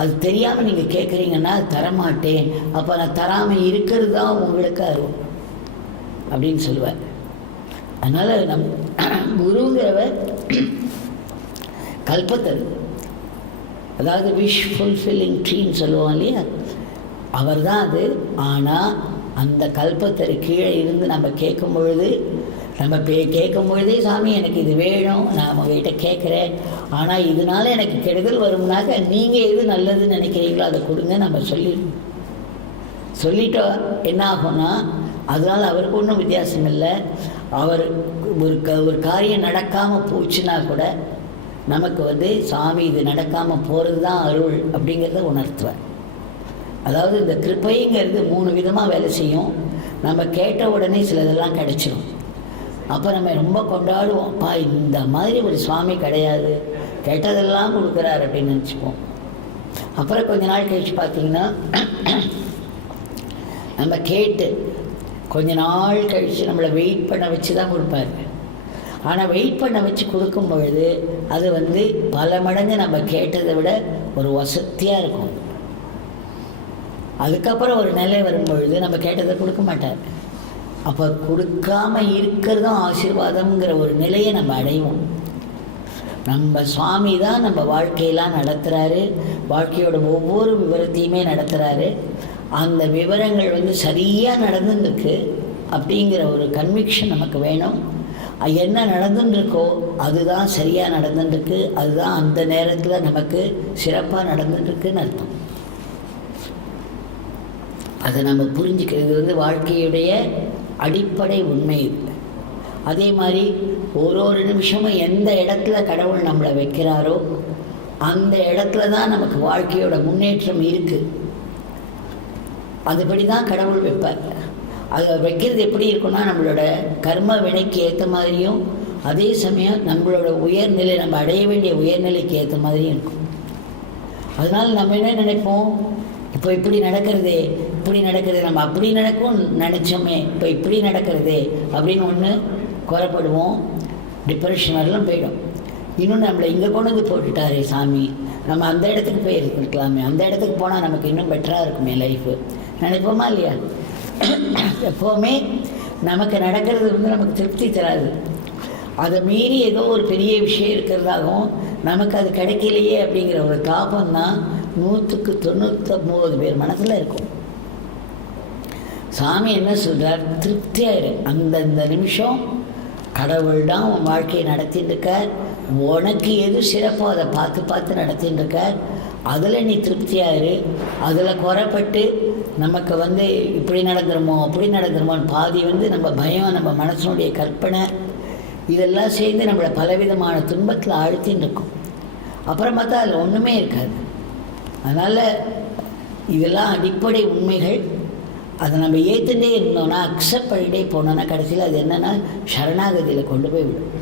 அது தெரியாமல் நீங்கள் கேட்குறீங்கன்னா தரமாட்டேன், அப்போ நான் தராமல் இருக்கிறது தான் உங்களுக்கு அருவம் அப்படின்னு சொல்லுவார். அதனால் குருங்கிறவர் கல்பத்தரு, அதாவது விஷ் ஃபுல்ஃபில்லிங் ட்ரீன்னு சொல்லுவோம் இல்லையா, அவர் தான் அது. ஆனால் அந்த கல்பத்தரு கீழே இருந்து நம்ம கேட்கும் பொழுது, நம்ம கேட்கும் பொழுதே சாமி எனக்கு இது வேணும், நான் உங்ககிட்ட கேட்குறேன், ஆனால் இதனால் எனக்கு கெடுதல் வரும்னாக்க நீங்கள் எது நல்லதுன்னு நினைக்கிறீங்களோ அதை கொடுங்க நம்ம சொல்லிட்டோம். என்ன ஆகும்னா அதனால் அவருக்கு ஒன்றும் வித்தியாசம் இல்லை. அவர் ஒரு காரியம் நடக்காமல் போச்சுன்னா கூட நமக்கு சாமி இது நடக்காமல் போகிறது தான் அருள் அப்படிங்கிறத உணர்த்துவார். அதாவது இந்த கிருப்பைங்கிறது 3 விதமாக வேலை செய்யும். நம்ம கேட்ட உடனே சிலதெல்லாம் கிடைச்சிடும். அப்போ நம்ம ரொம்ப கொண்டாடுவோம், அப்பா இந்த மாதிரி ஒரு சுவாமி கிடையாது, கேட்டதெல்லாம் கொடுக்குறாரு அப்படின்னு நினச்சிப்போம். அப்புறம் கொஞ்ச நாள் கழிச்சு பார்த்திங்கன்னா நம்ம கேட்டு கொஞ்ச நாள் கழித்து நம்மளை வெயிட் பண்ண வச்சு தான் கொடுப்பாரு. ஆனால் வெயிட் பண்ண வச்சு கொடுக்கும் பொழுது அது பல மடங்கு நம்ம கேட்டதை விட ஒரு வசதியாக இருக்கும். அதுக்கப்புறம் ஒரு நிலை வரும்பொழுது நம்ம கேட்டதை கொடுக்க மாட்டார். அப்போ கொடுக்காம இருக்கிறதும் ஆசீர்வாதம்ங்கிற ஒரு நிலையை நம்ம அடைவோம். நம்ம சுவாமி தான் நம்ம வாழ்க்கையெல்லாம் நடத்துகிறாரு, வாழ்க்கையோட ஒவ்வொரு விவரத்தையுமே நடத்துகிறாரு. அந்த விவரங்கள் சரியாக நடந்துருக்கு அப்படிங்கிற ஒரு கன்விக்ஷன் நமக்கு வேணும். என்ன நடந்துட்டுருக்கோ அதுதான் சரியாக நடந்துட்டுருக்கு, அதுதான் அந்த நேரத்தில் நமக்கு சிறப்பாக நடந்துட்டுருக்குன்னு அர்த்தம். அதை நம்ம புரிஞ்சுக்கிறது வாழ்க்கையுடைய அடிப்படை உண்மை. அதே மாதிரி ஒரு நிமிஷமும் எந்த இடத்துல கடவுள் நம்மளை வைக்கிறாரோ அந்த இடத்துல தான் நமக்கு வாழ்க்கையோட முன்னேற்றம் இருக்குது. அதுபடி தான் கடவுள் வைப்பார். அதை வைக்கிறது எப்படி இருக்குன்னா நம்மளோட கர்ம வினைக்கு ஏற்ற மாதிரியும், அதே சமயம் நம்மளோட உயர்நிலை, நம்ம அடைய வேண்டிய உயர்நிலைக்கு ஏற்ற மாதிரியும் இருக்கும். அதனால் நம்ம என்ன நினைப்போம், இப்போ இப்படி நடக்கிறதே, இப்படி நடக்கிறது, நம்ம அப்படி நடக்கும் நினச்சோமே, இப்போ இப்படி நடக்கிறதே அப்படின்னு ஒன்று குறைப்படுவோம், டிப்ரெஷன் வரலாம் போயிடும். இன்னொன்று நம்மளை இங்கே கொண்டு வந்து போட்டுட்டாரே சாமி, நம்ம அந்த இடத்துக்கு போய் இருக்கலாமே, அந்த இடத்துக்கு போனால் நமக்கு இன்னும் பெட்டராக இருக்குமே லைஃபு நினைப்போமா இல்லையா? எப்போவுமே நமக்கு நடக்கிறது நமக்கு திருப்தி தராது. அதை மீறி ஏதோ ஒரு பெரிய விஷயம் இருக்கிறதாகவும் நமக்கு அது கிடைக்கலையே அப்படிங்கிற ஒரு தாபம் தான் 100க்கு 99 பேர் மனசில் இருக்கும். சாமி என்ன சொல்கிறார், திருப்தியாயிரு. அந்தந்த நிமிஷம் கடவுள் தான் உன் வாழ்க்கையை நடத்தின்னு இருக்கார். உனக்கு எது சிறப்போ அதை பார்த்து பார்த்து நடத்தின்னு இருக்கார். அதில் நீ திருப்தியாயிரு. அதில் குறைப்பட்டு நமக்கு இப்படி நடந்துருமோ அப்படி நடந்துருமோன்னு பாதி நம்ம பயம், நம்ம மனசனுடைய கற்பனை, இதெல்லாம் சேர்ந்து நம்மளை பலவிதமான துன்பத்தில் ஆழ்த்தின்னு இருக்கும். அப்புறம் பார்த்தா அதில் ஒன்றுமே இருக்காது. அதனால் இதெல்லாம் அடிப்படை உண்மைகள். அதை நம்ம ஏற்றுட்டே இருந்தோன்னா, அக்செப்ட் பண்ணிகிட்டே போனோன்னா கடைசியில் அது என்னென்னா சரணாகதியில் கொண்டு போய் விடும்.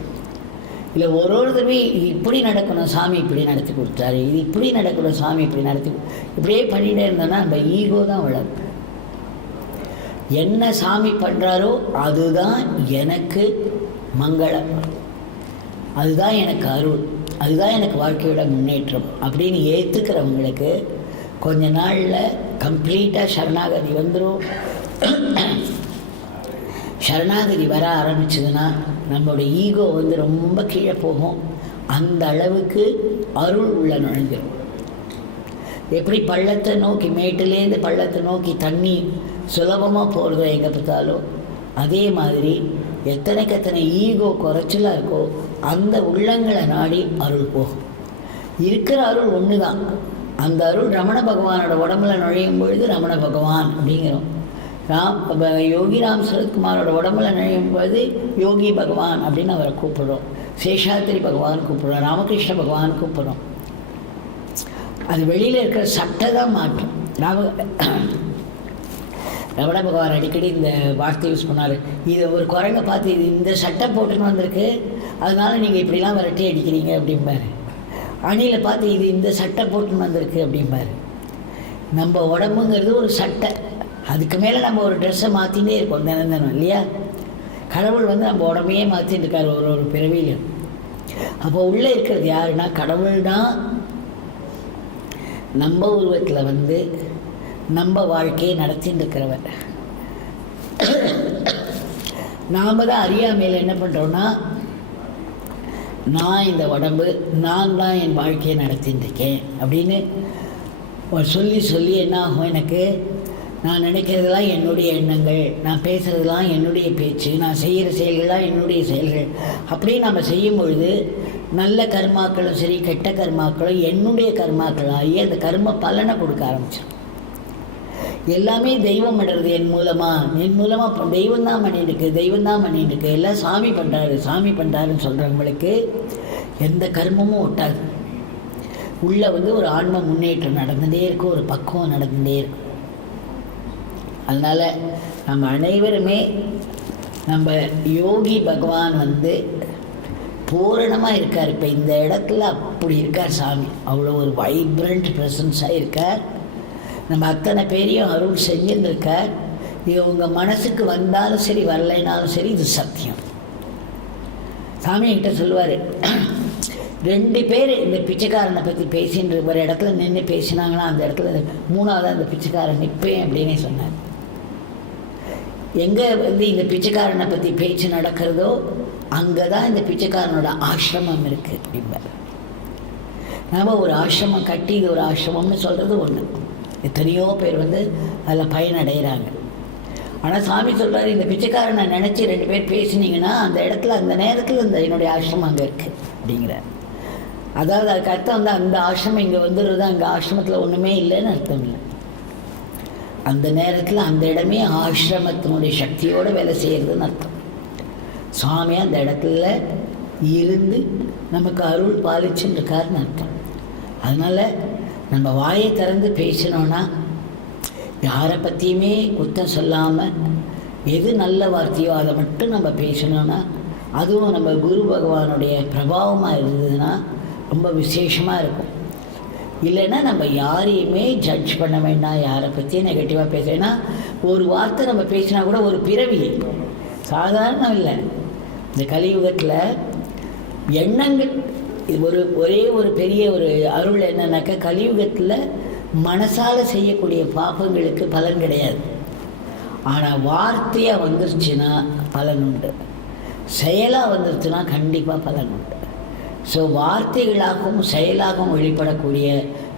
இல்லை ஒருத்தருமே இது இப்படி நடக்கணும் சாமி இப்படி நடத்தி கொடுத்தாரு, இது இப்படி நடக்கணும் சாமி இப்படி நடத்தி, இப்படியே பண்ணிகிட்டே இருந்தோன்னா நம்ம ஈகோ தான் வளரும். என்ன சாமி பண்ணுறாரோ அதுதான் எனக்கு மங்களம், அதுதான் எனக்கு அருள், அதுதான் எனக்கு வாழ்க்கையோட முன்னேற்றம் அப்படின்னு ஏற்றுக்கிறவங்களுக்கு கொஞ்ச நாளில் கம்ப்ளீட்டாக சரணாகதி வந்துடும். சரணாகதி வர ஆரம்பிச்சதுன்னா நம்மளோட ஈகோ வந்து ரொம்ப கீழே போகும். அந்த அளவுக்கு அருள் உள்ள நுழைஞ்சிடும். எப்படி பள்ளத்தை நோக்கி, மேட்டிலேருந்து பள்ளத்தை நோக்கி தண்ணி சுலபமாக போகிறதோ எங்கே பார்த்தாலும், அதே மாதிரி எத்தனை ஈகோ குறைச்சலாக இருக்கோ அந்த உள்ளங்களை நாடி அருள் போகும். இருக்கிற அருள் ஒன்று தான். அந்த அருள் ரமண பகவானோட உடம்புல நுழையும் பொழுது ரமண பகவான் அப்படிங்கிறோம். யோகி ராம் சரத்குமாரோட உடம்புல நுழையும் பொழுது யோகி பகவான் அப்படின்னு அவரை கூப்பிடுறோம். சேஷாத்திரி பகவான் கூப்பிடுறோம், ராமகிருஷ்ண பகவான் கூப்பிடுறோம். அது வெளியில் இருக்கிற சட்டை தான் மாற்றும். ரமண பகவான் அடிக்கடி இந்த வார்த்தை யூஸ் பண்ணார். இதை ஒரு குரங்கை பார்த்து இது இந்த சட்டை போட்டுன்னு வந்திருக்கு, அதனால நீங்கள் இப்படிலாம் விரட்டி அடிக்கிறீங்க அப்படிம்பாரு. அணிலை பார்த்து இது இந்த சட்டை போட்டுன்னு வந்திருக்கு அப்படிம்பாரு. நம்ம உடம்புங்கிறது ஒரு சட்டை, அதுக்கு மேலே நம்ம ஒரு ட்ரெஸ்ஸை மாற்றிகிட்டே இருக்கோம் தினம் இல்லையா? கடவுள் வந்து நம்ம உடம்பையே மாற்றிட்டு இருக்கார் ஒரு பிறவியிலும். அப்போ உள்ளே இருக்கிறது யாருன்னா கடவுள்னா நம்ம உருவத்தில் வந்து நம்ம வாழ்க்கையை நடத்தின்னு இருக்கிறவர். நாம் தான் அறியாமையில் என்ன பண்ணுறோன்னா, நான் இந்த உடம்பு, நான் தான் என் வாழ்க்கையை நடத்தின்னு இருக்கேன் அப்படின்னு சொல்லி சொல்லி என்ன ஆகும், எனக்கு நான் நினைக்கிறதுலாம் என்னுடைய எண்ணங்கள், நான் பேசுகிறதுலாம் என்னுடைய பேச்சு, நான் செய்கிற செயல்கள்லாம் என்னுடைய செயல்கள் அப்படின்னு நம்ம செய்யும் பொழுது நல்ல கர்மாக்களும் சரி கெட்ட கர்மாக்களும் என்னுடைய கர்மாக்களாகி அந்த கர்ம பலனை கொடுக்க ஆரம்பிச்சிடும். எல்லாமே தெய்வம் பண்ணுறது என் மூலமாக தெய்வம் தான் பண்ணிட்டுருக்கு, எல்லாம் சாமி பண்ணுறாருன்னு சொல்கிறவங்களுக்கு எந்த கர்மமும் ஒட்டாது. உள்ளே வந்து ஒரு ஆன்ம முன்னேற்றம் நடந்துகிட்டே இருக்கும், ஒரு பக்குவம் நடந்துகிட்டே இருக்கும். அதனால் நம்ம அனைவருமே நம்ம யோகி பகவான் வந்து பூரணமாக இருக்கார். இப்போ இந்த இடத்துல அப்படி இருக்கார் சாமி, அவ்வளோ ஒரு வைப்ரண்ட் ப்ரெசன்ஸாக இருக்கார். நம்ம அத்தனை பேரையும் அருள் செஞ்சுருக்கார். இது உங்கள் மனசுக்கு வந்தாலும் சரி வரலைனாலும் சரி இது சத்தியம். சாமி என்கிட்ட சொல்லுவார், 2 பேர் இந்த பிச்சைக்காரனை பற்றி பேசின்ற ஒரு இடத்துல நின்று பேசினாங்கன்னா அந்த இடத்துல 3ஆவதாக அந்த பிச்சைக்காரன் நிற்பேன் அப்படின்னே சொன்னார். எங்கே வந்து இந்த பிச்சைக்காரனை பற்றி பேச்சு நடக்கிறதோ அங்கே தான் இந்த பிச்சைக்காரனோட ஆசிரமம் இருக்குது அப்படிம்பார். நாம் ஒரு ஆசிரமம் கட்டி இது ஒரு ஆசிரமம்னு சொல்கிறது ஒன்று, எத்தனையோ பேர் வந்து அதில் பயனடைகிறாங்க. ஆனால் சாமி சொல்கிறார், இந்த பிச்சைக்காரனை நினச்சி 2 பேர் பேசினீங்கன்னா அந்த இடத்துல அந்த நேரத்தில் இந்த என்னுடைய ஆசிரமம் அங்கே இருக்குது அப்படிங்கிறார். அதாவது அதுக்கு அர்த்தம் வந்து அந்த ஆசிரமம் இங்கே வந்துடுறது, அங்கே ஆசிரமத்தில் ஒன்றுமே இல்லைன்னு அர்த்தம் இல்லை. அந்த நேரத்தில் அந்த இடமே ஆசிரமத்தினுடைய சக்தியோடு வேலை செய்கிறதுன்னு அர்த்தம். சுவாமி அந்த இடத்துல இருந்து நமக்கு அருள் பாலிச்சுன்னு இருக்காருன்னு அர்த்தம். அதனால் நம்ம வாயை திறந்து பேசினோன்னா யாரை பற்றியுமே குத்தம் சொல்லாமல் எது நல்ல வார்த்தையோ அதை மட்டும் நம்ம பேசினோன்னா, அதுவும் நம்ம குரு பகவானுடைய பிரபாவமாக இருந்ததுன்னா ரொம்ப விசேஷமாக இருக்கும். இல்லைன்னா நம்ம யாரையுமே ஜட்ஜ் பண்ண வேண்டாம், யாரை பற்றியும் நெகட்டிவாக பேச வேண்டாம். ஒரு வார்த்தை நம்ம பேசினா கூட ஒரு பிறவி சாதாரணம் இல்லை. இந்த கலியுகத்தில் எண்ணங்கள் இது ஒரே ஒரு பெரிய ஒரு அருள் என்னன்னாக்கா, கலியுகத்தில் மனசால் செய்யக்கூடிய பாப்பங்களுக்கு பலன் கிடையாது. ஆனால் வார்த்தையாக வந்துருச்சுன்னா பலன் உண்டு, செயலாக வந்துருச்சுன்னா கண்டிப்பாக பலன் உண்டு. ஸோ வார்த்தைகளாகவும் செயலாகவும் வெளிப்படக்கூடிய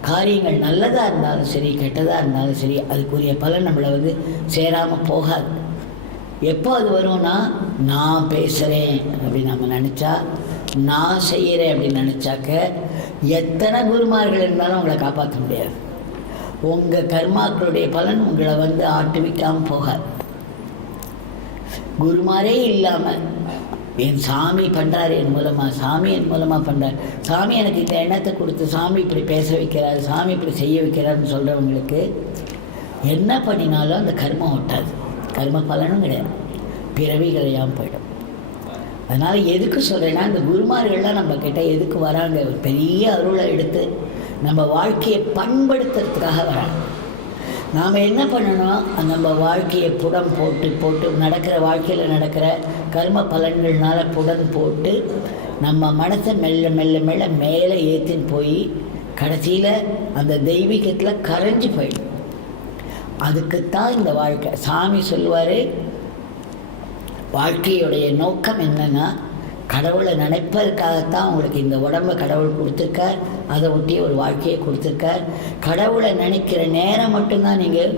காரியங்கள் நல்லதாக இருந்தாலும் சரி கெட்டதாக இருந்தாலும் சரி அதுக்குரிய பலன் நம்மளை வந்து சேராமல் போகாது. எப்போ அது வரும்னா, நான் பேசுகிறேன் அப்படின்னு நம்ம நினச்சா, நான் செய்கிறேன் அப்படின்னு நினச்சாக்க எத்தனை குருமார்கள் இருந்தாலும் உங்களை காப்பாற்ற முடியாது. உங்கள் கர்மாக்களுடைய பலன் உங்களை வந்து ஆட்டுவிக்காமல் போகாது. குருமாரே இல்லாமல் என் சாமி பண்ணுறாரு, என் மூலமாக பண்ணுறார், சாமி எனக்கு இந்த எண்ணத்தை கொடுத்து சாமி இப்படி பேச வைக்கிறார், சாமி இப்படி செய்ய வைக்கிறாருன்னு சொல்கிறவங்களுக்கு என்ன பண்ணினாலும் அந்த கர்மம் ஒட்டாது, கர்ம பலனும் கிடையாது, பிறவி கிடையாமல் போயிடும். அதனால் எதுக்கு சொல்கிறேன்னா, இந்த குருமார்கள்லாம் நம்மக்கிட்ட எதுக்கு வராங்க? ஒரு பெரிய அருளை எடுத்து நம்ம வாழ்க்கையை பண்படுத்துறதுக்காக வராங்க. நாம் என்ன பண்ணணும்? நம்ம வாழ்க்கையை புடம் போட்டு போட்டு நடக்கிற வாழ்க்கையில் நடக்கிற கர்ம பலன்கள்னால புடம் போட்டு நம்ம மனசை மெல்ல மெல்ல மெல்ல மேலே ஏற்றின்னு போய் கடைசியில் அந்த தெய்வீகத்தில் கரைஞ்சி போயிடும். அதுக்குத்தான் இந்த வாழ்க்கை. சாமி சொல்லுவார், வாழ்க்கையுடைய நோக்கம் என்னென்னா, கடவுளை நினைப்பதற்காகத்தான் உங்களுக்கு இந்த உடம்பை கடவுள் கொடுத்துருக்கார், அதை ஒட்டி ஒரு வாழ்க்கையை கொடுத்துருக்கார். கடவுளை நினைக்கிற நேரம் மட்டும்தான் நீங்கள்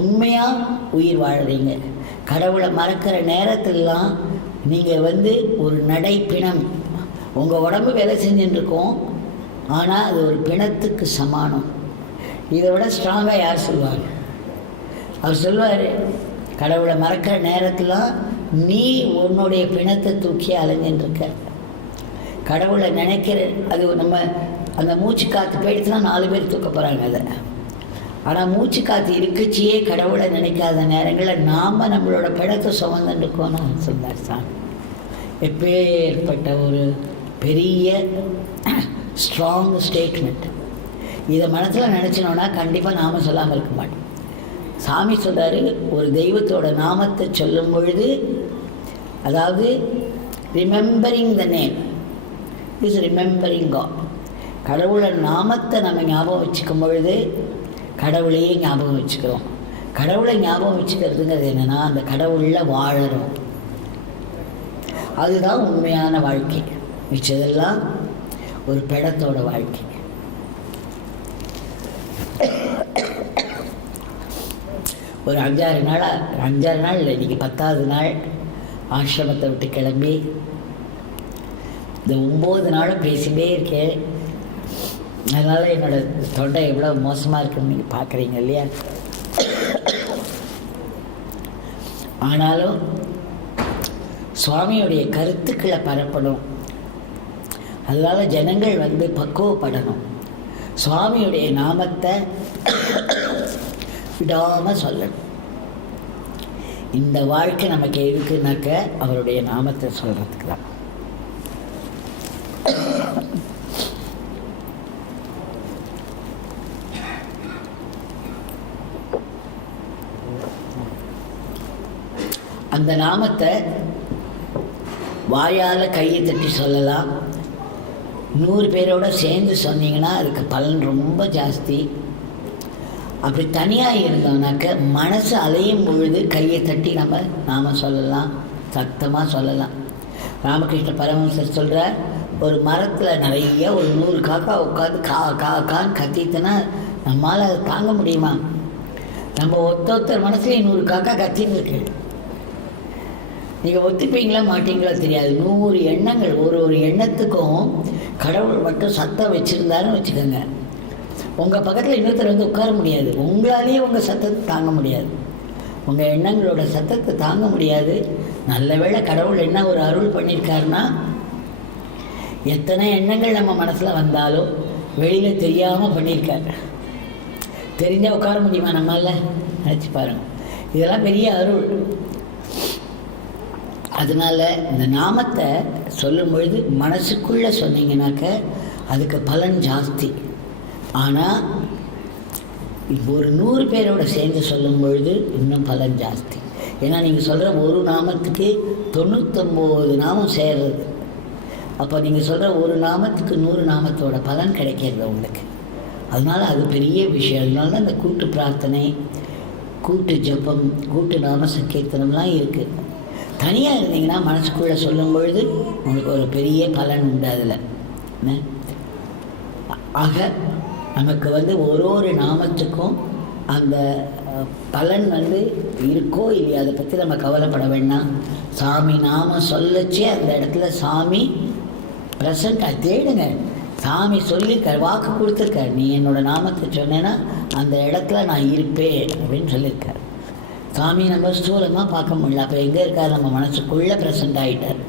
உண்மையாக உயிர் வாழறீங்க. கடவுளை மறக்கிற நேரத்திலலாம் நீங்கள் ஒரு நடைப்பிணம். உங்கள் உடம்பு வேலை செஞ்சுட்டுருக்கோம், ஆனால் அது ஒரு பிணத்துக்கு சமானம். இதை விட ஸ்ட்ராங்காக யார் சொல்லுவாங்க? அவர் சொல்லுவார், கடவுளை மறக்கிற நேரத்தில் நீ உன்னுடைய பிணத்தை தூக்கி அலைஞ்சின்றிருக்க. கடவுளை நினைக்கிற அது நம்ம அந்த மூச்சு காற்று போயிடுச்சுன்னா 4 பேர் தூக்க போகிறாங்க அதை. ஆனால் மூச்சு காற்று இருக்குச்சியே கடவுளை நினைக்காத நேரங்களில் நாம் நம்மளோட பிணத்தை சுமந்துருக்கோன்னு சொன்னார் சாமி. எப்பேற்பட்ட ஒரு பெரிய ஸ்ட்ராங் ஸ்டேட்மெண்ட். இதை மனசில் நினச்சினோன்னா கண்டிப்பாக நாம் சொல்லாமல் இருக்க மாட்டோம். சாமி சொல்கிறாரு, ஒரு தெய்வத்தோட நாமத்தை சொல்லும் பொழுது, அதாவது remembering the name is remembering God. கடவுளை நாமத்தை நம்ம ஞாபகம் வச்சுக்கும் பொழுது கடவுளையே ஞாபகம் வச்சுக்கிறோம். கடவுளை ஞாபகம் வச்சுக்கிறதுங்கிறது என்னென்னா, அந்த கடவுளில் வாழறோம். அதுதான் உண்மையான வாழ்க்கை. மிச்சதெல்லாம் ஒரு பிடத்தோட வாழ்க்கை. ஒரு 5-6 நாள் இல்லை, இன்றைக்கி 10வது நாள் ஆசிரமத்தை விட்டு கிளம்பி இந்த 9 நாளும் பேசிகிட்டே இருக்கேன். அதனால் என்னோடய தொண்டை எவ்வளோ மோசமாக இருக்குன்னு நீங்கள் பார்க்குறீங்க இல்லையா? ஆனாலும் சுவாமியுடைய கருத்துக்களை பரப்பணும். அதனால் ஜனங்கள் பக்குவப்படணும். சுவாமியுடைய நாமத்தை விடாமல் சொல்லணும். இந்த வாழ்க்கை நமக்கு எதுக்குனாக்க அவருடைய நாமத்தை சொல்கிறதுக்கு தான். அந்த நாமத்தை வாயால் கையை தட்டி சொல்லலாம். 100 பேரோட சேர்ந்து சொன்னீங்கன்னா அதுக்கு பலன் ரொம்ப ஜாஸ்தி. அப்படி தனியாக இருந்தோம்னாக்க மனசு அலையும் பொழுது கையை தட்டி நாம் சொல்லலாம், சத்தமாக சொல்லலாம். ராமகிருஷ்ண பரமஹம்சர் சொல்கிறார், ஒரு மரத்தில் நிறைய ஒரு 100 காக்கா உட்காந்து கான்னு கத்திட்டுனா நம்மளால் அதை தாங்க முடியுமா? நம்ம ஒருத்தர் மனசுலேயும் 100 காக்கா கத்தின்னு இருக்கு. நீங்கள் ஒத்துப்பீங்களா மாட்டீங்களா தெரியாது. 100 எண்ணங்கள், ஒரு எண்ணத்துக்கும் கடவுள் மட்டும் சத்தம் வச்சுருந்தாருன்னு வச்சுக்கோங்க, உங்கள் பக்கத்தில் இன்னொருத்தர் உட்கார முடியாது. உங்களாலேயே உங்கள் சத்தத்தை தாங்க முடியாது. உங்கள் எண்ணங்களோட சத்தத்தை தாங்க முடியாது. நல்ல வேளை கடவுள் என்ன ஒரு அருள் பண்ணியிருக்காருன்னா, எத்தனை எண்ணங்கள் நம்ம மனசில் வந்தாலும் வெளியில் தெரியாமல் பண்ணியிருக்காரு. தெரிஞ்சால் உட்கார முடியுமா நம்மளால்? நினச்சி பாருங்கள். இதெல்லாம் பெரிய அருள். அதனால் இந்த நாமத்தை சொல்லும் பொழுது மனசுக்குள்ளே சொன்னீங்கன்னாக்க அதுக்கு பலன் ஜாஸ்தி. ஆனால் ஒரு 100 பேரோட சேர்ந்து சொல்லும் பொழுது இன்னும் பலன் ஜாஸ்தி. ஏன்னா நீங்கள் சொல்கிற ஒரு நாமத்துக்கு 99 நாமம் சேர்றது. அப்போ நீங்கள் சொல்கிற ஒரு நாமத்துக்கு 100 நாமத்தோட பலன் கிடைக்கிறது உங்களுக்கு. அதனால் அது பெரிய விஷயம். அதனால தான் இந்த கூட்டு பிரார்த்தனை, கூட்டு ஜபம், கூட்டு நாம சங்கீர்த்தனம்லாம் இருக்குது. தனியாக இருந்தீங்கன்னா மனசுக்குள்ளே சொல்லும் பொழுது உங்களுக்கு ஒரு பெரிய பலன் உண்டு அதில். ஆக நமக்கு ஒரு நாமத்துக்கும் அந்த பலன் இருக்கோ இல்லையா அதை பற்றி நம்ம கவலைப்பட வேண்டாம். சாமி நாமம் சொல்லச்சே அந்த இடத்துல சாமி ப்ரெசண்ட்டாக தேடுங்க. சாமி சொல்லி வாக்கு கொடுத்துருக்கார், நீ என்னோடய நாமத்தை சொன்னேன்னா அந்த இடத்துல நான் இருப்பேன் அப்படின்னு சொல்லியிருக்கார். சாமி நம்ம ஸ்தூலமாக பார்க்க முடியல. அப்போ எங்கே இருக்கார்? நம்ம மனசுக்குள்ளே ப்ரெசண்ட் ஆகிட்டார்.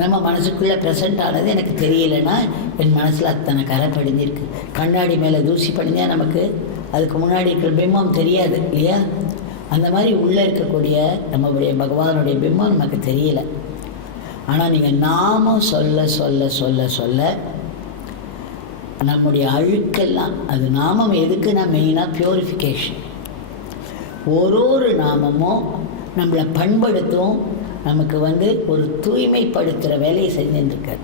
நம்ம மனசுக்குள்ளே ப்ரெசண்ட் ஆனது எனக்கு தெரியலைன்னா என் மனசில் அத்தனை கரை படிஞ்சிருக்கு. கண்ணாடி மேலே தூசி படிஞ்சால் நமக்கு அதுக்கு முன்னாடி இருக்கிற பிம்பம் தெரியாது இல்லையா? அந்த மாதிரி உள்ளே இருக்கக்கூடிய நம்மளுடைய பகவானுடைய பிம்பம் நமக்கு தெரியலை. ஆனால் நீங்கள் நாமம் சொல்ல சொல்ல சொல்ல சொல்ல நம்முடைய அழுக்கெல்லாம், அது நாமம் எதுக்குன்னா மெயினாக பியூரிஃபிகேஷன். ஒரு நாமமும் நம்மளை பண்படுத்தும், நமக்கு ஒரு தூய்மைப்படுத்துகிற வேலையை செஞ்சுட்டுருக்கார்.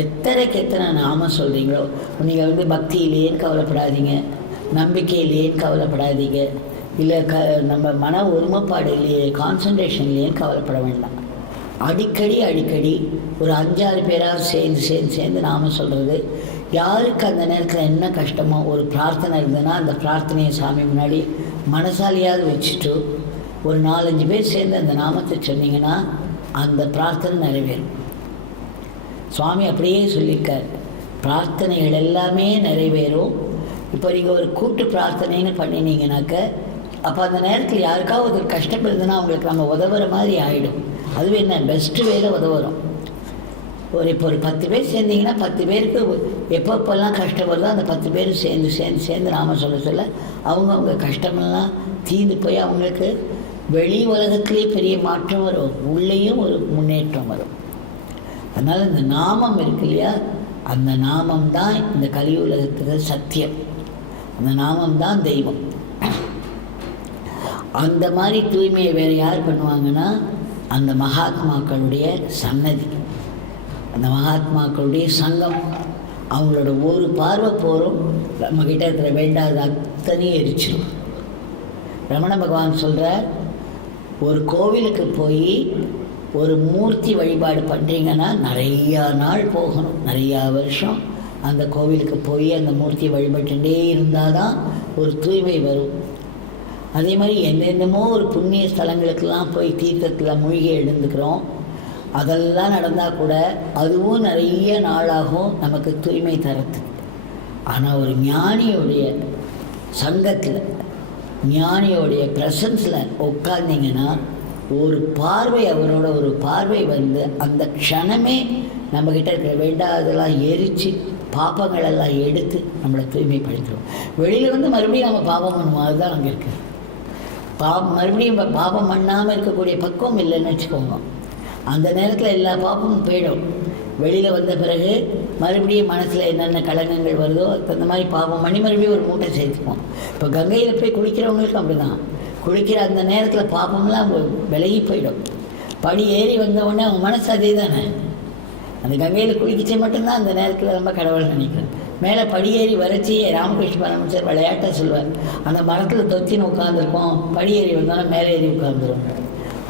எத்தனை நாமம் சொல்கிறீங்களோ, நீங்கள் பக்தியிலேன்னு கவலைப்படாதீங்க, நம்பிக்கையிலேன்னு கவலைப்படாதீங்க, இல்லை நம்ம மன ஒருமைப்பாடு இல்லையே, கான்சன்ட்ரேஷன் இல்லையேன்னு கவலைப்பட வேண்டாம். அடிக்கடி ஒரு 5-6 பேராக சேர்ந்து நாம சொல்கிறது. யாருக்கு அந்த நேரத்தில் என்ன கஷ்டமோ, ஒரு பிரார்த்தனை இருந்ததுன்னா அந்த பிரார்த்தனையை சாமி முன்னாடி மனசாலியாவது வச்சுட்டு ஒரு 4-5 பேர் சேர்ந்து அந்த நாமத்தை சொன்னீங்கன்னா அந்த பிரார்த்தனை நிறைவேறும். சுவாமி அப்படியே சொல்லியிருக்கார், பிரார்த்தனைகள் எல்லாமே நிறைவேறும். இப்போ நீங்கள் ஒரு கூட்டு பிரார்த்தனைன்னு பண்ணினீங்கன்னாக்க, அப்போ அந்த நேரத்தில் யாருக்காவது ஒரு கஷ்டம் இருந்ததுன்னா அவங்களுக்கு நம்ம உதவுற மாதிரி ஆகிடும். அதுவே என்ன பெஸ்ட்டு வேலை உதவுறோம். இப்போ ஒரு 10 பேர் சேர்ந்தீங்கன்னா 10 பேருக்கு எப்பப்பெல்லாம் கஷ்டம் வருதோ அந்த 10 பேர் சேர்ந்து நாம சொல்ல அவங்க கஷ்டமெல்லாம் தீர்ந்து போய் அவங்களுக்கு வெளி உலகத்திலே பெரிய மாற்றம் வரும், உள்ளேயும் ஒரு முன்னேற்றம் வரும். அதனால் இந்த நாமம் இருக்கு இல்லையா, அந்த நாமம் தான் இந்த கலியுலகத்துக்கு சத்தியம், அந்த நாமம் தான் தெய்வம். அந்த மாதிரி தூய்மையை வேறு யார் பண்ணுவாங்கன்னா அந்த மகாத்மாக்களுடைய சன்னதி, அந்த மகாத்மாக்களுடைய சங்கம். அவங்களோட ஒரு பார்வை போகிறோம் நம்மக்கிட்ட இருக்கிற வேண்டாத அத்தனையும் எரிச்சிடும். ரமண பகவான் சொல்கிறார், ஒரு கோவிலுக்கு போய் ஒரு மூர்த்தி வழிபாடு பண்ணுறீங்கன்னா நிறையா நாள் போகணும், நிறையா வருஷம் அந்த கோவிலுக்கு போய் அந்த மூர்த்தியை வழிபட்டுட்டே இருந்தால் தான் ஒரு தூய்மை வரும். அதே மாதிரி எந்தெந்தமோ ஒரு புண்ணிய ஸ்தலங்களுக்கெல்லாம் போய் தீர்த்தத்தில் மூழ்கி எழுந்துக்கிறோம். அதெல்லாம் நடந்தால் கூட அதுவும் நிறைய நாளாகும் நமக்கு தூய்மை தரத்து. ஆனால் ஒரு ஞானியோடைய சங்கத்தில், ஞானியோடைய ப்ரெசன்ஸில் உட்கார்ந்திங்கன்னா ஒரு பார்வை, அவரோட ஒரு பார்வை அந்த க்ஷணமே நம்மக்கிட்ட இருக்கிற வேண்டாதெல்லாம் எரித்து பாப்பங்களெல்லாம் எடுத்து நம்மளை தூய்மைப்படுத்துவோம். வெளியில் மறுபடியும் நம்ம பாவம் பண்ணுவோம், அதுதான் அங்கே இருக்குது. மறுபடியும் பாபம் பண்ணாமல் இருக்கக்கூடிய பக்குவம் இல்லைன்னு வச்சுக்கோங்க. அந்த நேரத்தில் எல்லா பாப்பமும் போயிடும். வெளியில் வந்த பிறகு மறுபடியும் மனசில் என்னென்ன கலங்கங்கள் வருதோ அந்த மாதிரி பாவம் பண்ணி மறுபடியும் ஒரு மூட்டை சேர்த்துப்போம். இப்போ கங்கையில் போய் குளிக்கிறவங்களுக்கும் அப்படி தான். குளிக்கிற அந்த நேரத்தில் பாப்பம்லாம் விலகி போயிடும். படி ஏறி வந்தவுடனே அவங்க மனசு அதே தானே. அந்த கங்கையில் குளிக்கிச்சே மட்டும்தான் அந்த நேரத்தில் ரொம்ப கடவுள் நினைக்கிறேன். மேலே படியேறி வரைச்சி ராமகிருஷ்ண பரமஹம்சர் விளையாட்டை சொல்வார், அந்த மரத்தில் தொத்தின்னு உட்காந்துருப்போம், படியேறி வந்தாலும் மேலே ஏறி உட்காந்துரும்.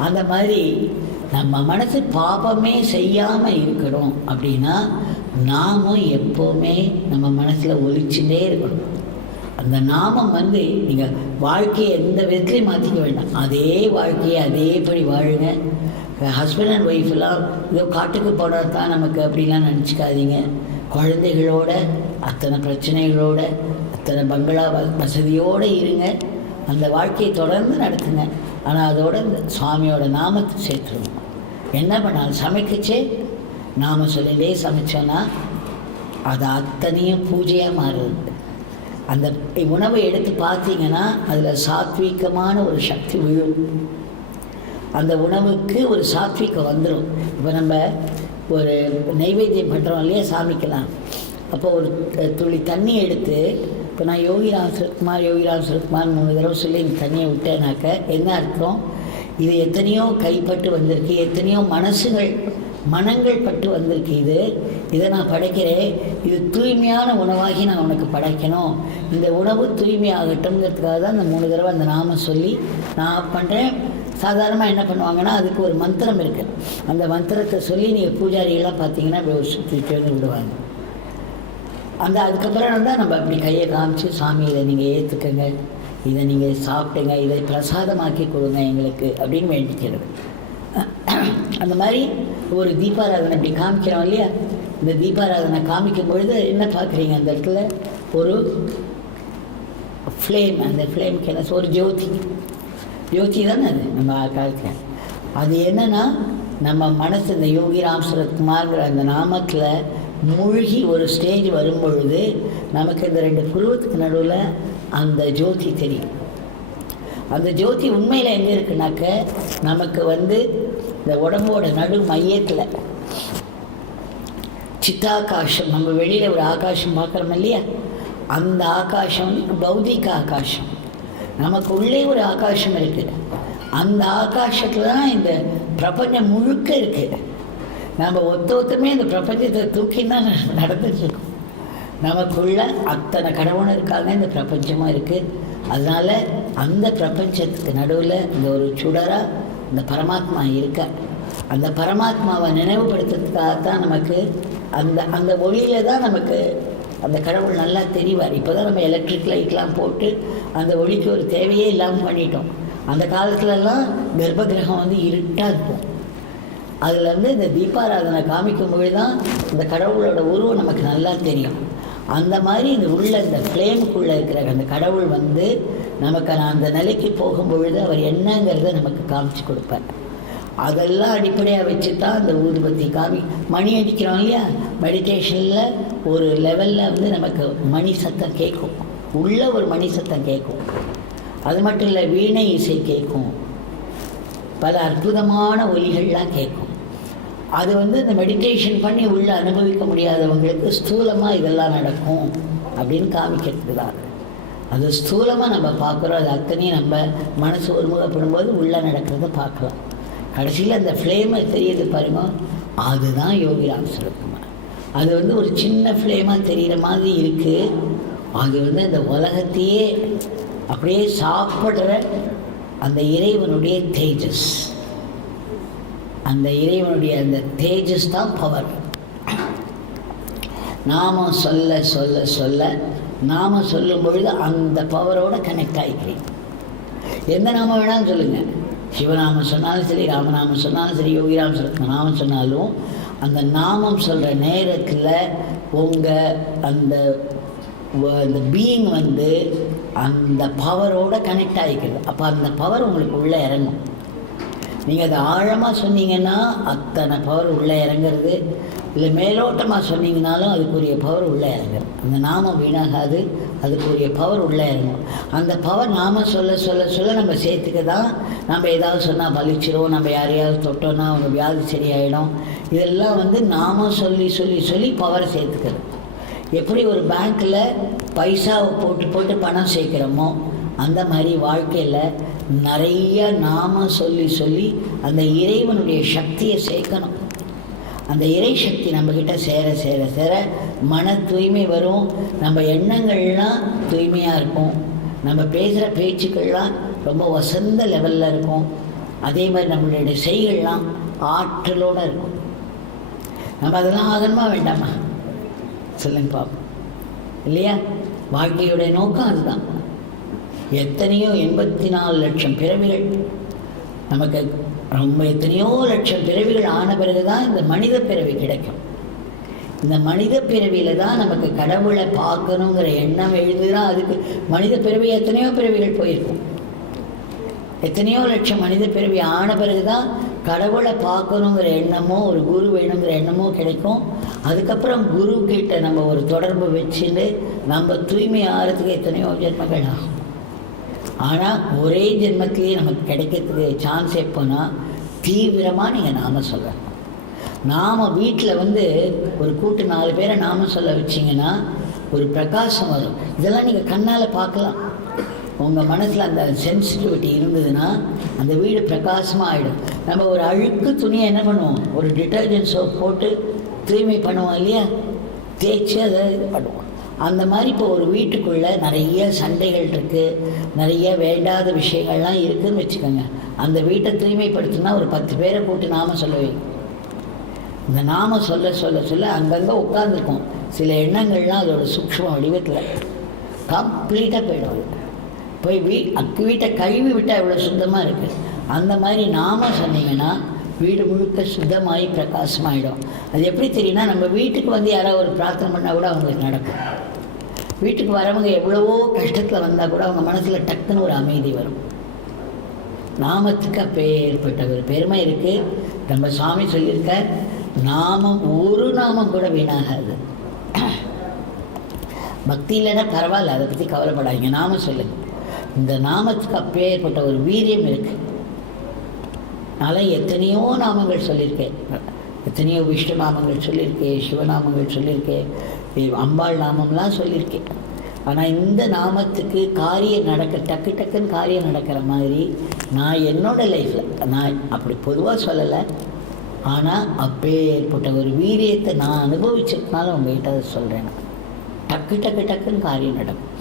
அந்த மாதிரி நம்ம மனசு பாபமே செய்யாமல் இருக்கணும் அப்படின்னா நாமும் எப்போவுமே நம்ம மனசில் ஒலிச்சுட்டே இருக்கணும். அந்த நாமம் நீங்கள் வாழ்க்கையை எந்த விதத்துலையும் மாற்றிக்க வேண்டாம், அதே வாழ்க்கையை அதேபடி வாழுங்க. ஹஸ்பண்ட் அண்ட் ஒய்ஃபெல்லாம் ஏதோ காட்டுக்கு போனால் தான் நமக்கு அப்படிலாம் நினச்சிக்காதீங்க. குழந்தைகளோட அத்தனை பிரச்சனைகளோட அத்தனை பங்களா வசதியோடு இருங்க. அந்த வாழ்க்கையை தொடர்ந்து நடத்துங்க. ஆனால் அதோட இந்த சுவாமியோட நாமத்தை சேர்த்துருவோம். என்ன பண்ணாலும் சமைக்கச்சே நாம சொல்லிலே சமைச்சோன்னா அது அத்தனையும் பூஜையாக மாறுது. அந்த உணவை எடுத்து பார்த்தீங்கன்னா அதில் சாத்வீகமான ஒரு சக்தி விழும். அந்த உணவுக்கு ஒரு சாத்வீகம் வந்துடும். இப்போ நம்ம ஒரு நைவேத்தியம் பண்ணுறோம் இல்லையா சாமிக்கலாம், அப்போ ஒரு துளி தண்ணி எடுத்து, இப்போ நான் யோகிராம் சுரத்குமார் 3 தடவை சொல்லி இந்த தண்ணியை விட்டேனாக்க என்ன அர்த்தம், இது எத்தனையோ கைப்பட்டு வந்திருக்கு, எத்தனையோ மனங்கள் பட்டு வந்திருக்கு. இதை நான் படைக்கிறேன், இது தூய்மையான உணவாகி நான் உனக்கு படைக்கணும், இந்த உணவு தூய்மையாகட்டும்ங்கிறதுக்காக தான் அந்த 3 தடவை அந்த நாமம் சொல்லி நான் பண்ணுறேன். சாதாரணமாக என்ன பண்ணுவாங்கன்னா அதுக்கு ஒரு மந்திரம் இருக்குது. அந்த மந்திரத்தை சொல்லி நீங்கள் பூஜாரிகளாக பார்த்தீங்கன்னா அப்படி ஒரு சுற்றி விடுவாங்க. அதுக்கப்புறம் தான் நம்ம அப்படி கையை காமிச்சு, சாமி இதை நீங்கள் ஏற்றுக்கங்க, இதை நீங்கள் சாப்பிட்டுங்க, இதை பிரசாதமாக்கி கொடுங்க எங்களுக்கு அப்படின்னு வேண்டிக்கிறது. அந்த மாதிரி ஒரு தீபாராதனை இப்படி காமிக்கிறோம் இல்லையா, இந்த தீபாராதனை காமிக்கும் பொழுது என்ன பார்க்குறீங்க, அந்த இடத்துல ஒரு ஃப்ளேம், அந்த ஃப்ளேமுக்கு என்ன ஒரு ஜோதி தானே அது நம்ம காலத்தில். அது என்னென்னா நம்ம மனசு இந்த யோகிராம் சுரத்குமார்ங்கிற அந்த நாமத்தில் மூழ்கி ஒரு ஸ்டேஜ் வரும்பொழுது நமக்கு இந்த 2 புருவத்துக்கு நடுவில் அந்த ஜோதி தெரியும். அந்த ஜோதி உண்மையில் எங்கே இருக்குனாக்க நமக்கு இந்த உடம்போட நடு மையத்தில் சித்தாகாசம், நம்ம வெளியில் ஒரு ஆகாசம் பார்க்குறோம் இல்லையா, அந்த ஆகாசம் வந்து பௌதிக ஆகாசம். நமக்கு உள்ளே ஒரு ஆகாசம் இருக்குது. அந்த ஆகாசத்தில் தான் இந்த பிரபஞ்சம் முழுக்க இருக்குது. நம்ம ஒருத்தமே இந்த பிரபஞ்சத்தை தூக்கின்னா நடந்துட்டுருக்கோம். நமக்குள்ள அத்தனை கடவுள் இருக்காங்க, இந்த பிரபஞ்சமாக இருக்குது. அதனால் அந்த பிரபஞ்சத்துக்கு நடுவில் இந்த ஒரு சுடராக இந்த பரமாத்மா இருக்க, அந்த பரமாத்மாவை நினைவுபடுத்துறதுக்காகத்தான் நமக்கு அந்த அந்த ஒளியில் தான் நமக்கு அந்த கடவுள் நல்லா தெரிவார். இப்போ தான் நம்ம எலக்ட்ரிக் லைட்லாம் போட்டு அந்த ஒளிக்கு ஒரு தேவையே இல்லாமல் பண்ணிட்டோம். அந்த காலத்துலலாம் கர்ப்பகிரகம் வந்து இருட்டாக இருக்கும். அதில் வந்து இந்த தீபாராதனை காமிக்கும் பொழுது தான் இந்த கடவுளோட உருவம் நமக்கு நல்லா தெரியும். அந்த மாதிரி இந்த உள்ள இந்த ஃப்ளேமுக்குள்ளே இருக்கிற அந்த கடவுள் வந்து நமக்கு அந்த நிலைக்கு போகும்பொழுது அவர் என்னங்கிறத நமக்கு காமிச்சு கொடுப்பார். அதெல்லாம் அடிப்படையாக வச்சு தான் அந்த ஊதுபத்தி மணி அடிக்கிறோம் இல்லையா, மெடிடேஷனில் ஒரு லெவலில் வந்து நமக்கு மணி சத்தம் கேட்கும், உள்ள ஒரு மணி சத்தம் கேட்கும். அது மட்டும் இல்லை, வீணை இசை கேட்கும், பல அற்புதமான ஒலிகள்லாம் கேட்கும். அது வந்து இந்த மெடிடேஷன் பண்ணி உள்ளே அனுபவிக்க முடியாதவங்களுக்கு ஸ்தூலமாக இதெல்லாம் நடக்கும் அப்படின்னு காமிக்கிறதுக்கு தான். அது ஸ்தூலமாக நம்ம பார்க்குறோம், அது அத்தனையும் நம்ம மனசு ஒருமுகப்படும்போது உள்ளே நடக்கிறத பார்க்கலாம். கடைசியில் அந்த ஃப்ளேமை தெரியுது பாருங்க, அதுதான் யோகிராம் சுரத்குமார். அது வந்து ஒரு சின்ன ஃப்ளேமாக தெரிகிற மாதிரி இருக்குது. அது வந்து அந்த உலகத்தையே அப்படியே சாப்பிட்ற அந்த இறைவனுடைய தேஜஸ், அந்த இறைவனுடைய அந்த தேஜஸ் தான் பவர். நாம சொல்ல சொல்ல சொல்ல நாம சொல்லும் பொழுது அந்த பவரோட கனெக்ட் ஆகிக்கிறீங்க. எந்த நாமம் வேணாலும் சொல்லுங்கள், சிவநாமம் சொன்னாலும் சரி, ராமநாமம் சொன்னாலும் சரி, யோகிராம் நாமம் சொன்னாலும் அந்த நாமம் சொல்கிற நேரத்தில் உங்கள் அந்த பீயிங் வந்து அந்த பவரோட கனெக்ட் ஆகிக்கிறது. அப்போ அந்த பவர் உங்களுக்கு உள்ளே இறங்கும். நீங்கள் அதை ஆழமாக சொன்னீங்கன்னா அத்தனை பவர் உள்ளே இறங்குறது, இல்லை மேலோட்டமாக சொன்னீங்கனாலும் அதுக்குரிய பவர் உள்ளே இறங்குறது. அந்த நாமம் வீணாகாது, அதுக்குரிய பவர் உள்ளே இறங்கும். அந்த பவர் நாம சொல்ல சொல்ல சொல்ல நம்ம சேர்த்துக்க தான். நம்ம ஏதாவது சொன்னால் பலிச்சிரும், நம்ம யாரையாவது தொட்டோன்னா அவங்க வியாதி சரியாயிடும். இதெல்லாம் வந்து நாம சொல்லி சொல்லி சொல்லி பவரை சேர்த்துக்கிறது. எப்படி ஒரு பேங்க்கில் பைசாவை போட்டு போட்டு பணம் சேர்க்குறோமோ அந்த மாதிரி வாழ்க்கையில் நிறைய நாம சொல்லி சொல்லி அந்த இறைவனுடைய சக்தியை சேர்க்கணும். அந்த இறை சக்தி நம்மக்கிட்ட சேர சேர சேர மன தூய்மை வரும். நம்ம எண்ணங்கள்லாம் தூய்மையாக இருக்கும். நம்ம பேசுகிற பேச்சுக்கள்லாம் ரொம்ப வசந்த லெவலில் இருக்கும். அதே மாதிரி நம்மளுடைய செய்கள்லாம் ஆற்றலோடு இருக்கும். நம்ம அதெல்லாம் ஆகணுமா வேண்டாமா சொல்லுங்க பாப்போம், இல்லையா? வாழ்க்கையுடைய நோக்கம் அதுதான். எத்தனையோ 84 லட்சம் பிறவிகள் நமக்கு, ரொம்ப எத்தனையோ லட்சம் பிறவிகள் ஆன பிறகு தான் இந்த மனித பிறவி கிடைக்கும். இந்த மனித பிறவியில் தான் நமக்கு கடவுளை பார்க்கணுங்கிற எண்ணம் எழுதுனா. அதுக்கு மனித பிறவி எத்தனையோ பிறவிகள் போயிருக்கும். எத்தனையோ லட்சம் மனித பிறவி ஆன பிறகு தான் கடவுளை பார்க்கணுங்கிற எண்ணமோ ஒரு குரு வேணுங்கிற எண்ணமோ கிடைக்கும். அதுக்கப்புறம் குரு கிட்ட நம்ம ஒரு தொடர்பு வச்சுட்டு நம்ம தூய்மை ஆகிறதுக்கு எத்தனையோ ஜென்மங்கள் ஆகும். ஆனால் ஒரே ஜென்மத்திலேயே நமக்கு கிடைக்கிறதுக்கு சான்ஸ் எப்போனா தீவிரமாக நீங்கள் நாம சொல்லணும். நாம் வீட்டில் வந்து ஒரு கூட்டு 4 பேரை நாம சொல்ல வச்சிங்கன்னா ஒரு பிரகாசம் வரும். இதெல்லாம் நீங்கள் கண்ணால் பார்க்கலாம். உங்கள் மனசில் அந்த சென்சிட்டிவிட்டி இருந்ததுன்னா அந்த வீடு பிரகாசமாக ஆகிடும். நம்ம ஒரு அழுக்கு துணியை என்ன பண்ணுவோம், ஒரு டிட்டர்ஜென்ட் சோப் போட்டு தூய்மை பண்ணுவோம் இல்லையா, தேய்ச்சி அதை இது பண்ணுவோம். அந்த மாதிரி இப்போ ஒரு வீட்டுக்குள்ளே நிறைய சண்டைகள் இருக்குது, நிறைய வேண்டாத விஷயங்கள்லாம் இருக்குதுன்னு வச்சுக்கோங்க. அந்த வீட்டை தூய்மைப்படுத்தினா ஒரு 10 பேரை கூட்டு நாம சொல்லவே. இந்த நாம சொல்ல சொல்ல சொல்ல அங்கங்கே உட்காந்துருக்கும் சில எண்ணங்கள்லாம் அதோட சூக்ஷ்ம வடிவத்தில் கம்ப்ளீட்டாக போயிடும். போய் வீட்டை கழுவி விட்டால் எவ்வளோ சுத்தமாக இருக்குது. அந்த மாதிரி நாம சொன்னீங்கன்னா வீடு முழுக்க சுத்தமாகி பிரகாசமாகிடும். அது எப்படி தெரியும்னா, நம்ம வீட்டுக்கு வந்து யாராவது ஒரு பிரார்த்தனை பண்ணால் கூட அவங்களுக்கு நடக்கும். வீட்டுக்கு வரவங்க எவ்வளவோ கஷ்டத்தில் வந்தால் கூட அவங்க மனசில் டக்குன்னு ஒரு அமைதி வரும். நாமத்துக்கு அப்பேற்பட்ட ஒரு பெருமை இருக்குது. நம்ம சுவாமி சொல்லியிருக்கார், நாமம் ஒரு நாமம் கூட வீணாகாது. பக்தி இல்லைன்னா பரவாயில்ல, அதை பற்றி கவலைப்படாதீங்க, நாம சொல்லுங்க. இந்த நாமத்துக்கு அப்பேற்பட்ட ஒரு வீரியம் இருக்குது. நான் எத்தனையோ நாமங்கள் சொல்லியிருக்கேன், எத்தனையோ விஷ்ணு நாமங்கள் சொல்லியிருக்கேன், சிவநாமங்கள் சொல்லியிருக்கேன், அம்பாள் நாமம்லாம் சொல்லியிருக்கேன். ஆனால் இந்த நாமத்துக்கு காரியம் டக்கு டக்குன்னு காரியம் நடக்கிற மாதிரி நான் என்னோடய லைஃப்பில் நான் அப்படி பொதுவாக சொல்லலை. ஆனால் அப்பேற்பட்ட ஒரு வீரியத்தை நான் அனுபவிச்சதுனால உங்கள்கிட்ட அதை சொல்கிறேன். டக்குன்னு காரியம் நடக்கும்.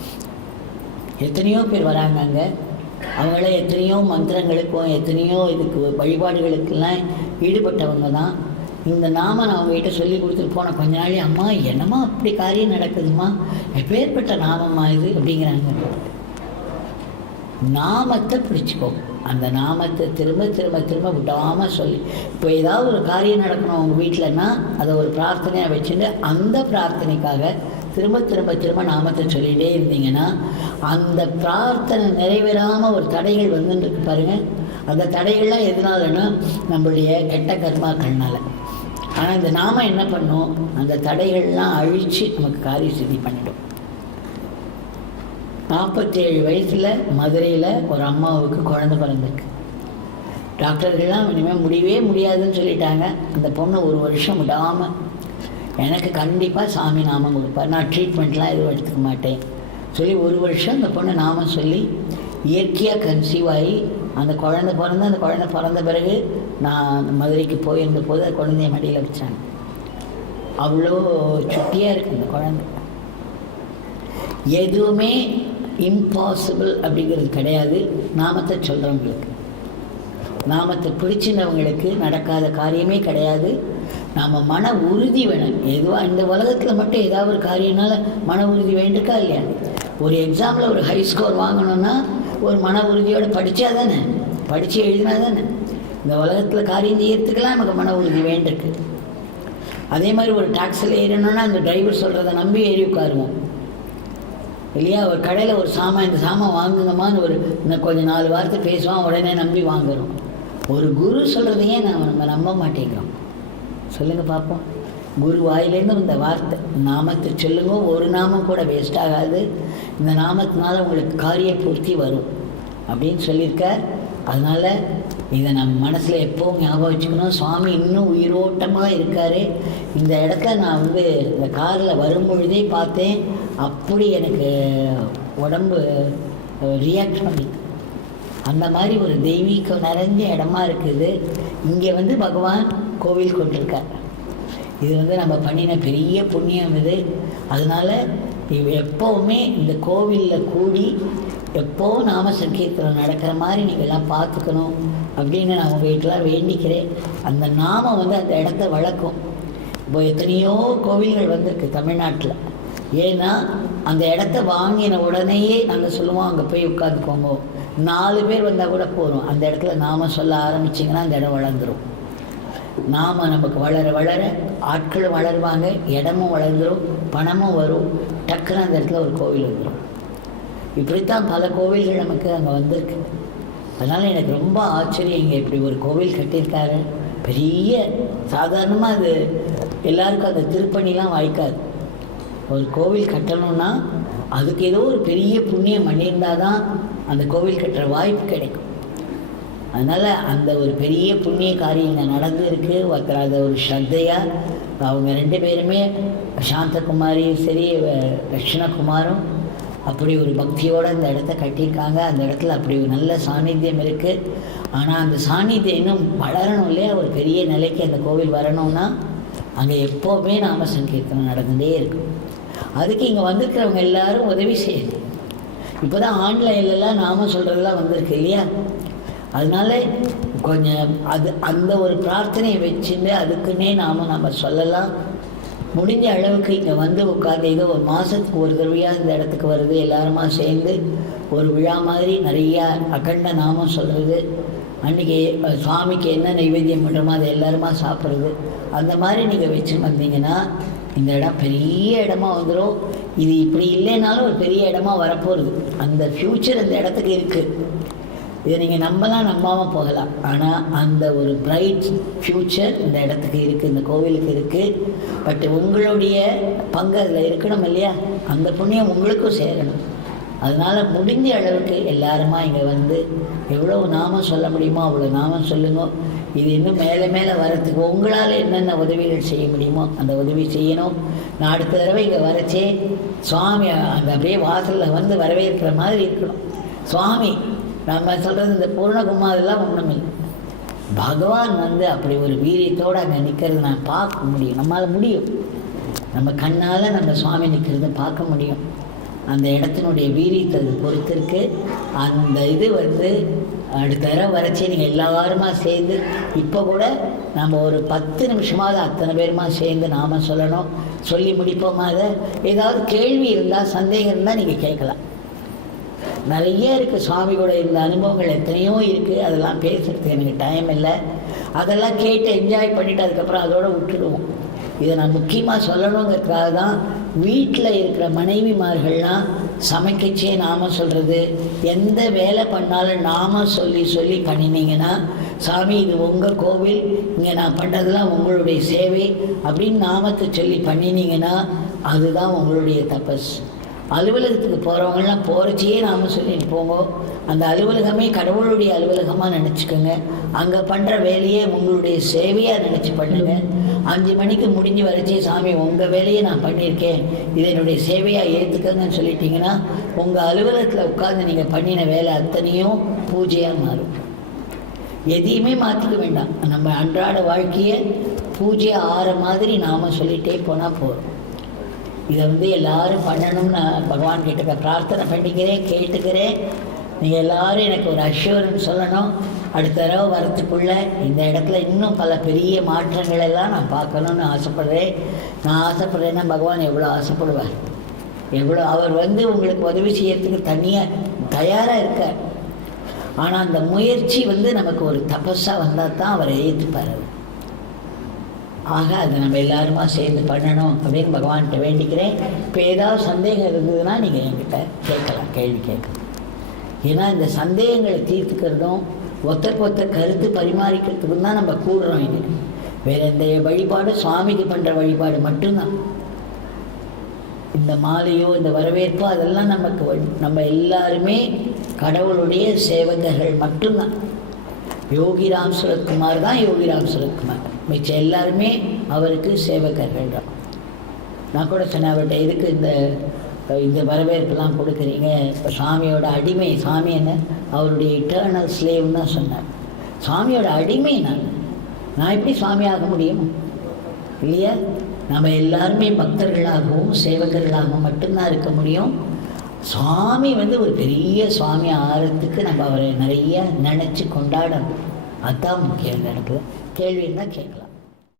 எத்தனையோ பேர் வராங்க அங்கே, அவங்கள எத்தனையோ மந்திரங்களுக்கும் எத்தனையோ இதுக்கு வழிபாடுகளுக்கெல்லாம் ஈடுபட்டவங்க தான். இந்த நாம நான் அவங்ககிட்ட சொல்லி கொடுத்துட்டு போன கொஞ்ச நாளே, அம்மா என்னம்மா அப்படி காரியம் நடக்குதுமா, எப்பேற்பட்ட நாமம்மா இது அப்படிங்கிறாங்க. நாமத்தை பிடிச்சிக்கோ, அந்த நாமத்தை திரும்ப திரும்ப திரும்ப விடாமல் சொல்லி. இப்போ ஏதாவது ஒரு காரியம் நடக்கணும் அவங்க வீட்டிலன்னா அதை ஒரு பிரார்த்தனையாக வச்சுட்டு அந்த பிரார்த்தனைக்காக திரும்ப திரும்ப திரும்ப நாமத்தை சொல்லிகிட்டே இருந்தீங்கன்னா அந்த பிரார்த்தனை நிறைவேறாமல் ஒரு தடைகள் வந்துருக்கு பாருங்கள். அந்த தடைகள்லாம் எதனாலன்னா நம்மளுடைய கெட்ட கர்மாக்கள்னால. ஆனால் இந்த நாமம் என்ன பண்ணும், அந்த தடைகள்லாம் அழித்து நமக்கு காரிய சித்தி பண்ணிடும். 47 வயசில் மதுரையில் ஒரு அம்மாவுக்கு குழந்தை பிறந்திருக்கு. டாக்டர்கள்லாம் இனிமேல் முடியவே முடியாதுன்னு சொல்லிட்டாங்க. அந்த பொண்ணு ஒரு வருஷம் விடாமல் எனக்கு கண்டிப்பாக சாமி நாமம் கொடுப்பார், நான் ட்ரீட்மெண்ட்லாம் எதுவும் எடுத்துக்க மாட்டேன் சொல்லி ஒரு வருஷம் அந்த பொண்ணு நாமம் சொல்லி இயற்கையாக கன்சீவ் ஆகி அந்த குழந்தை பிறந்த பிறகு நான் மதுரைக்கு போயிருந்த போது அந்த குழந்தைய மடியில் வச்சாங்க. அவ்வளோ சுட்டியாக இருக்குது அந்த குழந்தை. எதுவுமே இம்பாசிபிள் அப்படிங்கிறது கிடையாது. நாமத்தை சொல்கிறவங்களுக்கு, நாமத்தை பிடிச்சினவங்களுக்கு நடக்காத காரியமே கிடையாது. நாம் மன உறுதி வேணும். எதுவாக இந்த உலகத்தில் மட்டும் ஏதாவது ஒரு காரியம்னால மன உறுதி வேண்டிருக்கா இல்லையா? ஒரு எக்ஸாமில் ஒரு ஹை ஸ்கோர் வாங்கணுன்னா ஒரு மன உறுதியோடு படித்தா தானே, படித்து எழுதினா தானே. இந்த உலகத்தில் காரியம் செய்யறதுக்கெல்லாம் நமக்கு மன உறுதி வேண்டிருக்கு. அதே மாதிரி ஒரு டாக்ஸில் ஏறணுன்னா அந்த டிரைவர் சொல்கிறத நம்பி ஏறி உட்காருவோம் இல்லையா? ஒரு கடையில் ஒரு சாமான், இந்த சாமான் வாங்குங்கம்மான்னு ஒரு இன்னும் கொஞ்சம் 4 வார்த்தை பேசுவான், உடனே நம்பி வாங்குகிறோம். ஒரு குரு சொல்கிறதையே நம்ம நம்ப மாட்டேங்கிறோம். சொல்லுங்கள் பார்ப்போம். குரு வாயிலேருந்து இந்த வார்த்தை நாமத்தை சொல்லுங்க, ஒரு நாமம் கூட வேஸ்ட் ஆகாது, இந்த நாமத்தினால உங்களுக்கு காரிய பூர்த்தி வரும் அப்படின்னு சொல்லியிருக்கார். அதனால் இதை நம்ம மனசில் எப்போவும் ஞாபகம் வச்சுக்கணும். சுவாமி இன்னும் உயிரோட்டமாக இருக்கார். இந்த இடத்துல நான் இந்த காரில் வரும்பொழுதே பார்த்தேன், அப்படி எனக்கு உடம்பு ரியாக்ட் பண்ணி அந்த மாதிரி ஒரு தெய்வீகம் நிறைஞ்ச இடமா இருக்குது. இங்கே பகவான் கோவில் கொண்டிருக்கார். இது நம்ம பண்ணின பெரிய புண்ணியம் இது. அதனால் எப்போவுமே இந்த கோவிலில் கூடி எப்போவும் நாம சங்கீர்த்தனம் நடக்கிற மாதிரி நீங்கள்லாம் பார்த்துக்கணும் அப்படின்னு நான் உங்கள் வீட்டிலாம் வேண்டிக்கிறேன். அந்த நாமம் அந்த இடத்த வளர்க்கும். இப்போ எத்தனையோ கோவில்கள் வந்திருக்கு தமிழ்நாட்டில். ஏன்னா அந்த இடத்த வாங்கின உடனேயே நாங்கள் சொல்லுவோம், அங்கே போய் உட்காந்துக்கோங்க, 4 பேர் வந்தால் கூட போகிறோம். அந்த இடத்துல நாம சொல்ல ஆரம்பிச்சிங்கன்னா அந்த இடம் வளர்ந்துடும். நாம நமக்கு வளர வளர ஆட்களும் வளருவாங்க, இடமும் வளர்ந்துடும், பணமும் வரும், டக்குன்னு அந்த இடத்துல ஒரு கோவில் வந்துடும். இப்படித்தான் பல கோவில்கள் நமக்கு அங்கே வந்திருக்கு. அதனால் எனக்கு ரொம்ப ஆச்சரியம், இங்கே இப்படி ஒரு கோவில் கட்டியிருக்காரு. பெரிய சாதாரணமாக அது எல்லாருக்கும் அந்த திருப்பணிலாம் வாய்க்காது. ஒரு கோவில் கட்டணும்னா அதுக்கு ஏதோ ஒரு பெரிய புண்ணியம் பண்ணியிருந்தால் தான் அந்த கோவில் கட்டுற வாய்ப்பு கிடைக்கும். அதனால் அந்த ஒரு பெரிய புண்ணிய காரியம் நடந்துருக்கு. ஒருத்தர் அதை ஒரு ஸ்ரத்தையாக அவங்க 2 பேருமே, சாந்தகுமாரியும் சரி லட்சுணகுமாரும் அப்படி ஒரு பக்தியோடு அந்த இடத்த கட்டியிருக்காங்க. அந்த இடத்துல அப்படி ஒரு நல்ல சாநித்தியம் இருக்குது. ஆனால் அந்த சாநித்தியம் இன்னும் வளரணும் இல்லையா? ஒரு பெரிய நிலைக்கு அந்த கோவில் வரணும்னா அங்கே எப்போவுமே நாம சங்கீர்த்தனம் நடந்துகிட்டே இருக்கும். அதுக்கு இங்கே வந்திருக்கிறவங்க எல்லாரும் உதவி செய்யணும். இப்போ தான் ஆன்லைன்லலாம் நாம சொல்கிறதெல்லாம் வந்திருக்கு இல்லையா? அதனால கொஞ்சம் அந்த ஒரு பிரார்த்தனையை வச்சுட்டு அதுக்குன்னே நம்ம சொல்லலாம். முடிஞ்ச அளவுக்கு இங்கே உட்காந்து ஏதோ ஒரு மாதத்துக்கு ஒரு தடவையாக இந்த இடத்துக்கு வருது, எல்லாருமா சேர்ந்து ஒரு விழா மாதிரி நிறையா அகண்ட நாமம் சொல்கிறது. அன்றைக்கி சுவாமிக்கு என்ன நைவேத்தியம் பண்ணுறோமோ அதை எல்லாருமா சாப்பிட்றது. அந்த மாதிரி நீங்கள் வச்சு வந்தீங்கன்னா இந்த இடம் பெரிய இடமா வந்துடும். இது இப்படி இல்லைனாலும் ஒரு பெரிய இடமா வரப்போகிறது. அந்த ஃப்யூச்சர் அந்த இடத்துக்கு இருக்குது. இதை நீங்கள் நம்பாமல் போகலாம். ஆனால் அந்த ஒரு பிரைட் ஃப்யூச்சர் இந்த இடத்துக்கு இருக்குது, இந்த கோவிலுக்கு இருக்குது. பட் உங்களுடைய பங்கு அதில் இருக்கணும் இல்லையா? அந்த புண்ணியம் உங்களுக்கும் சேரணும். அதனால் முடிஞ்ச அளவுக்கு எல்லாருமா இங்கே வந்து எவ்வளோ நாமம் சொல்ல முடியுமோ அவ்வளோ நாமம் சொல்லுங்க. இது இன்னும் மேலே மேலே வரத்துக்கு உங்களால் என்னென்ன உதவிகள் செய்ய முடியுமோ அந்த உதவி செய்யணும். நான் அடுத்த தடவை இங்கே வரச்சே சுவாமி அந்த அப்படியே வாசலில் வந்து வரவேற்கிற மாதிரி இருக்கணும். சுவாமி நம்ம சொல்கிறது இந்த பூர்ணகுமாரெல்லாம் ஒன்றும் இல்லை, பகவான் வந்து அப்படி ஒரு வீரியத்தோடு அங்கே நிற்கிறது நான் பார்க்க முடியும். நம்மளால் முடியும், நம்ம கண்ணால் நம்ம சுவாமி நிற்கிறத பார்க்க முடியும். அந்த இடத்தினுடைய வீரியத்தை பொறுத்திருக்கு. அந்த இது வந்து அடுத்த தடவை வரைச்சி நீங்கள் எல்லாருமா சேர்ந்து இப்போ கூட நம்ம ஒரு 10 நிமிஷமாவது அத்தனை பேருமா சேர்ந்து நாம் சொல்லணும். சொல்லி முடிப்போமா? அதை ஏதாவது கேள்வி இருந்தால் சந்தேகம் இருந்தால் நீங்கள் கேட்கலாம். நிறைய இருக்குது சுவாமியோட இந்த அனுபவங்கள் எத்தனையோ இருக்குது. அதெல்லாம் பேசுகிறதுக்கு எனக்கு டைம் இல்லை. அதெல்லாம் கேட்டு என்ஜாய் பண்ணிவிட்டு அதுக்கப்புறம் அதோடு விட்டுடுவோம். இதை நான் முக்கியமாக சொல்லணுங்கிறதுக்காக தான் வீட்டில் இருக்கிற மனைவிமார்கள்லாம் சமைக்கச்சே நாம சொல்கிறது, எந்த வேலை பண்ணாலும் நாம சொல்லி சொல்லி பண்ணினீங்கன்னா, சாமி இது உங்கள் கோவில், இங்கே நான் பண்ணுறதுலாம் உங்களுடைய சேவை அப்படின்னு நாமத்தை சொல்லி பண்ணினீங்கன்னா அதுதான் உங்களுடைய தபஸ். அலுவலகத்துக்கு போகிறவங்களாம் போகிறச்சே நாம சொல்லிட்டு போங்க. அந்த அலுவலகமே கடவுளுடைய அலுவலகமாக நினச்சிக்கோங்க. அங்கே பண்ணுற வேலையே உங்களுடைய சேவையாக நினச்சி பண்ணுங்க. 5 மணிக்கு முடிஞ்சு வரைச்சே சாமி உங்கள் வேலையை நான் பண்ணியிருக்கேன், இதை என்னுடைய சேவையாக ஏற்றுக்கங்கன்னு சொல்லிட்டீங்கன்னா உங்கள் அலுவலகத்தில் உட்காந்து நீங்கள் பண்ணின வேலை அத்தனையும் பூஜையாக மாறும். எதையுமே மாற்றிக்க வேண்டாம். நம்ம அன்றாட வாழ்க்கையை பூஜை ஆகிற மாதிரி நாம் சொல்லிகிட்டே போனால் போகிறோம். இதை வந்து எல்லோரும் பண்ணணும்னு நான் பகவான் கிட்ட பிரார்த்தனை பண்ணிக்கிறேன், கேட்டுக்கிறேன். நீங்கள் எல்லோரும் எனக்கு ஒரு அஷ்யூரன்ஸ் சொல்லணும். அடுத்த தடவை வரத்துக்குள்ளே இந்த இடத்துல இன்னும் பல பெரிய மாற்றங்கள் எல்லாம் நான் பார்க்கணுன்னு ஆசைப்படுறேன். நான் ஆசைப்படுறேன்னா பகவான் எவ்வளோ ஆசைப்படுவார், எவ்வளோ அவர் வந்து உங்களுக்கு உதவி செய்யறதுக்கு தனியாக தயாராக இருக்கார். ஆனால் அந்த முயற்சி வந்து நமக்கு ஒரு தபஸாக வந்தால் தான் அவரை ஏற்றுப்பார். ஆக அதை நம்ம எல்லாருமா சேர்ந்து பண்ணணும் அப்படின்னு பகவான்கிட்ட வேண்டிக்கிறேன். இப்போ ஏதாவது சந்தேகம் இருந்ததுன்னா நீங்கள் என்கிட்ட கேட்கலாம், கேள்வி கேட்கலாம். ஏன்னா இந்த சந்தேகங்களை தீர்த்துக்கிறதும் ஒத்தருக்கு கருத்து பரிமாறிக்கிறதுக்கும் தான் நம்ம கூடுறோம். இது வேறு எந்த வழிபாடு சுவாமிக்கு பண்ணுற வழிபாடு மட்டும்தான். இந்த மாலையோ இந்த வரவேற்போ அதெல்லாம் நமக்கு நம்ம எல்லாருமே கடவுளுடைய சேவகர்கள் மட்டும்தான். யோகிராம் சுரத்குமார் தான் யோகிராம் சுரத்குமார், மிச்சம் எல்லாருமே அவருக்கு சேவகர்கள் தான். நான் கூட சொன்னேன் அவர்கிட்ட, எதுக்கு இந்த வரவேற்பெல்லாம் கொடுக்குறீங்க? இப்போ சுவாமியோட அடிமை, சாமி என்ன அவருடைய இட்டர்னல் ஸ்லேவ்னு தான் சொன்னார். சுவாமியோட அடிமை நான் எப்படி சுவாமி ஆக முடியும் இல்லையா? நம்ம எல்லாருமே பக்தர்களாகவும் சேவகர்களாகவும் மட்டும்தான் இருக்க முடியும். சுவாமி வந்து ஒரு பெரிய சுவாமி ஆகிறதுக்கு நம்ம அவரை நிறைய நினச்சி கொண்டாடணும். அதுதான் முக்கியம். இந்த இடத்துல கேள்வி இருந்தால் கேட்கலாம்.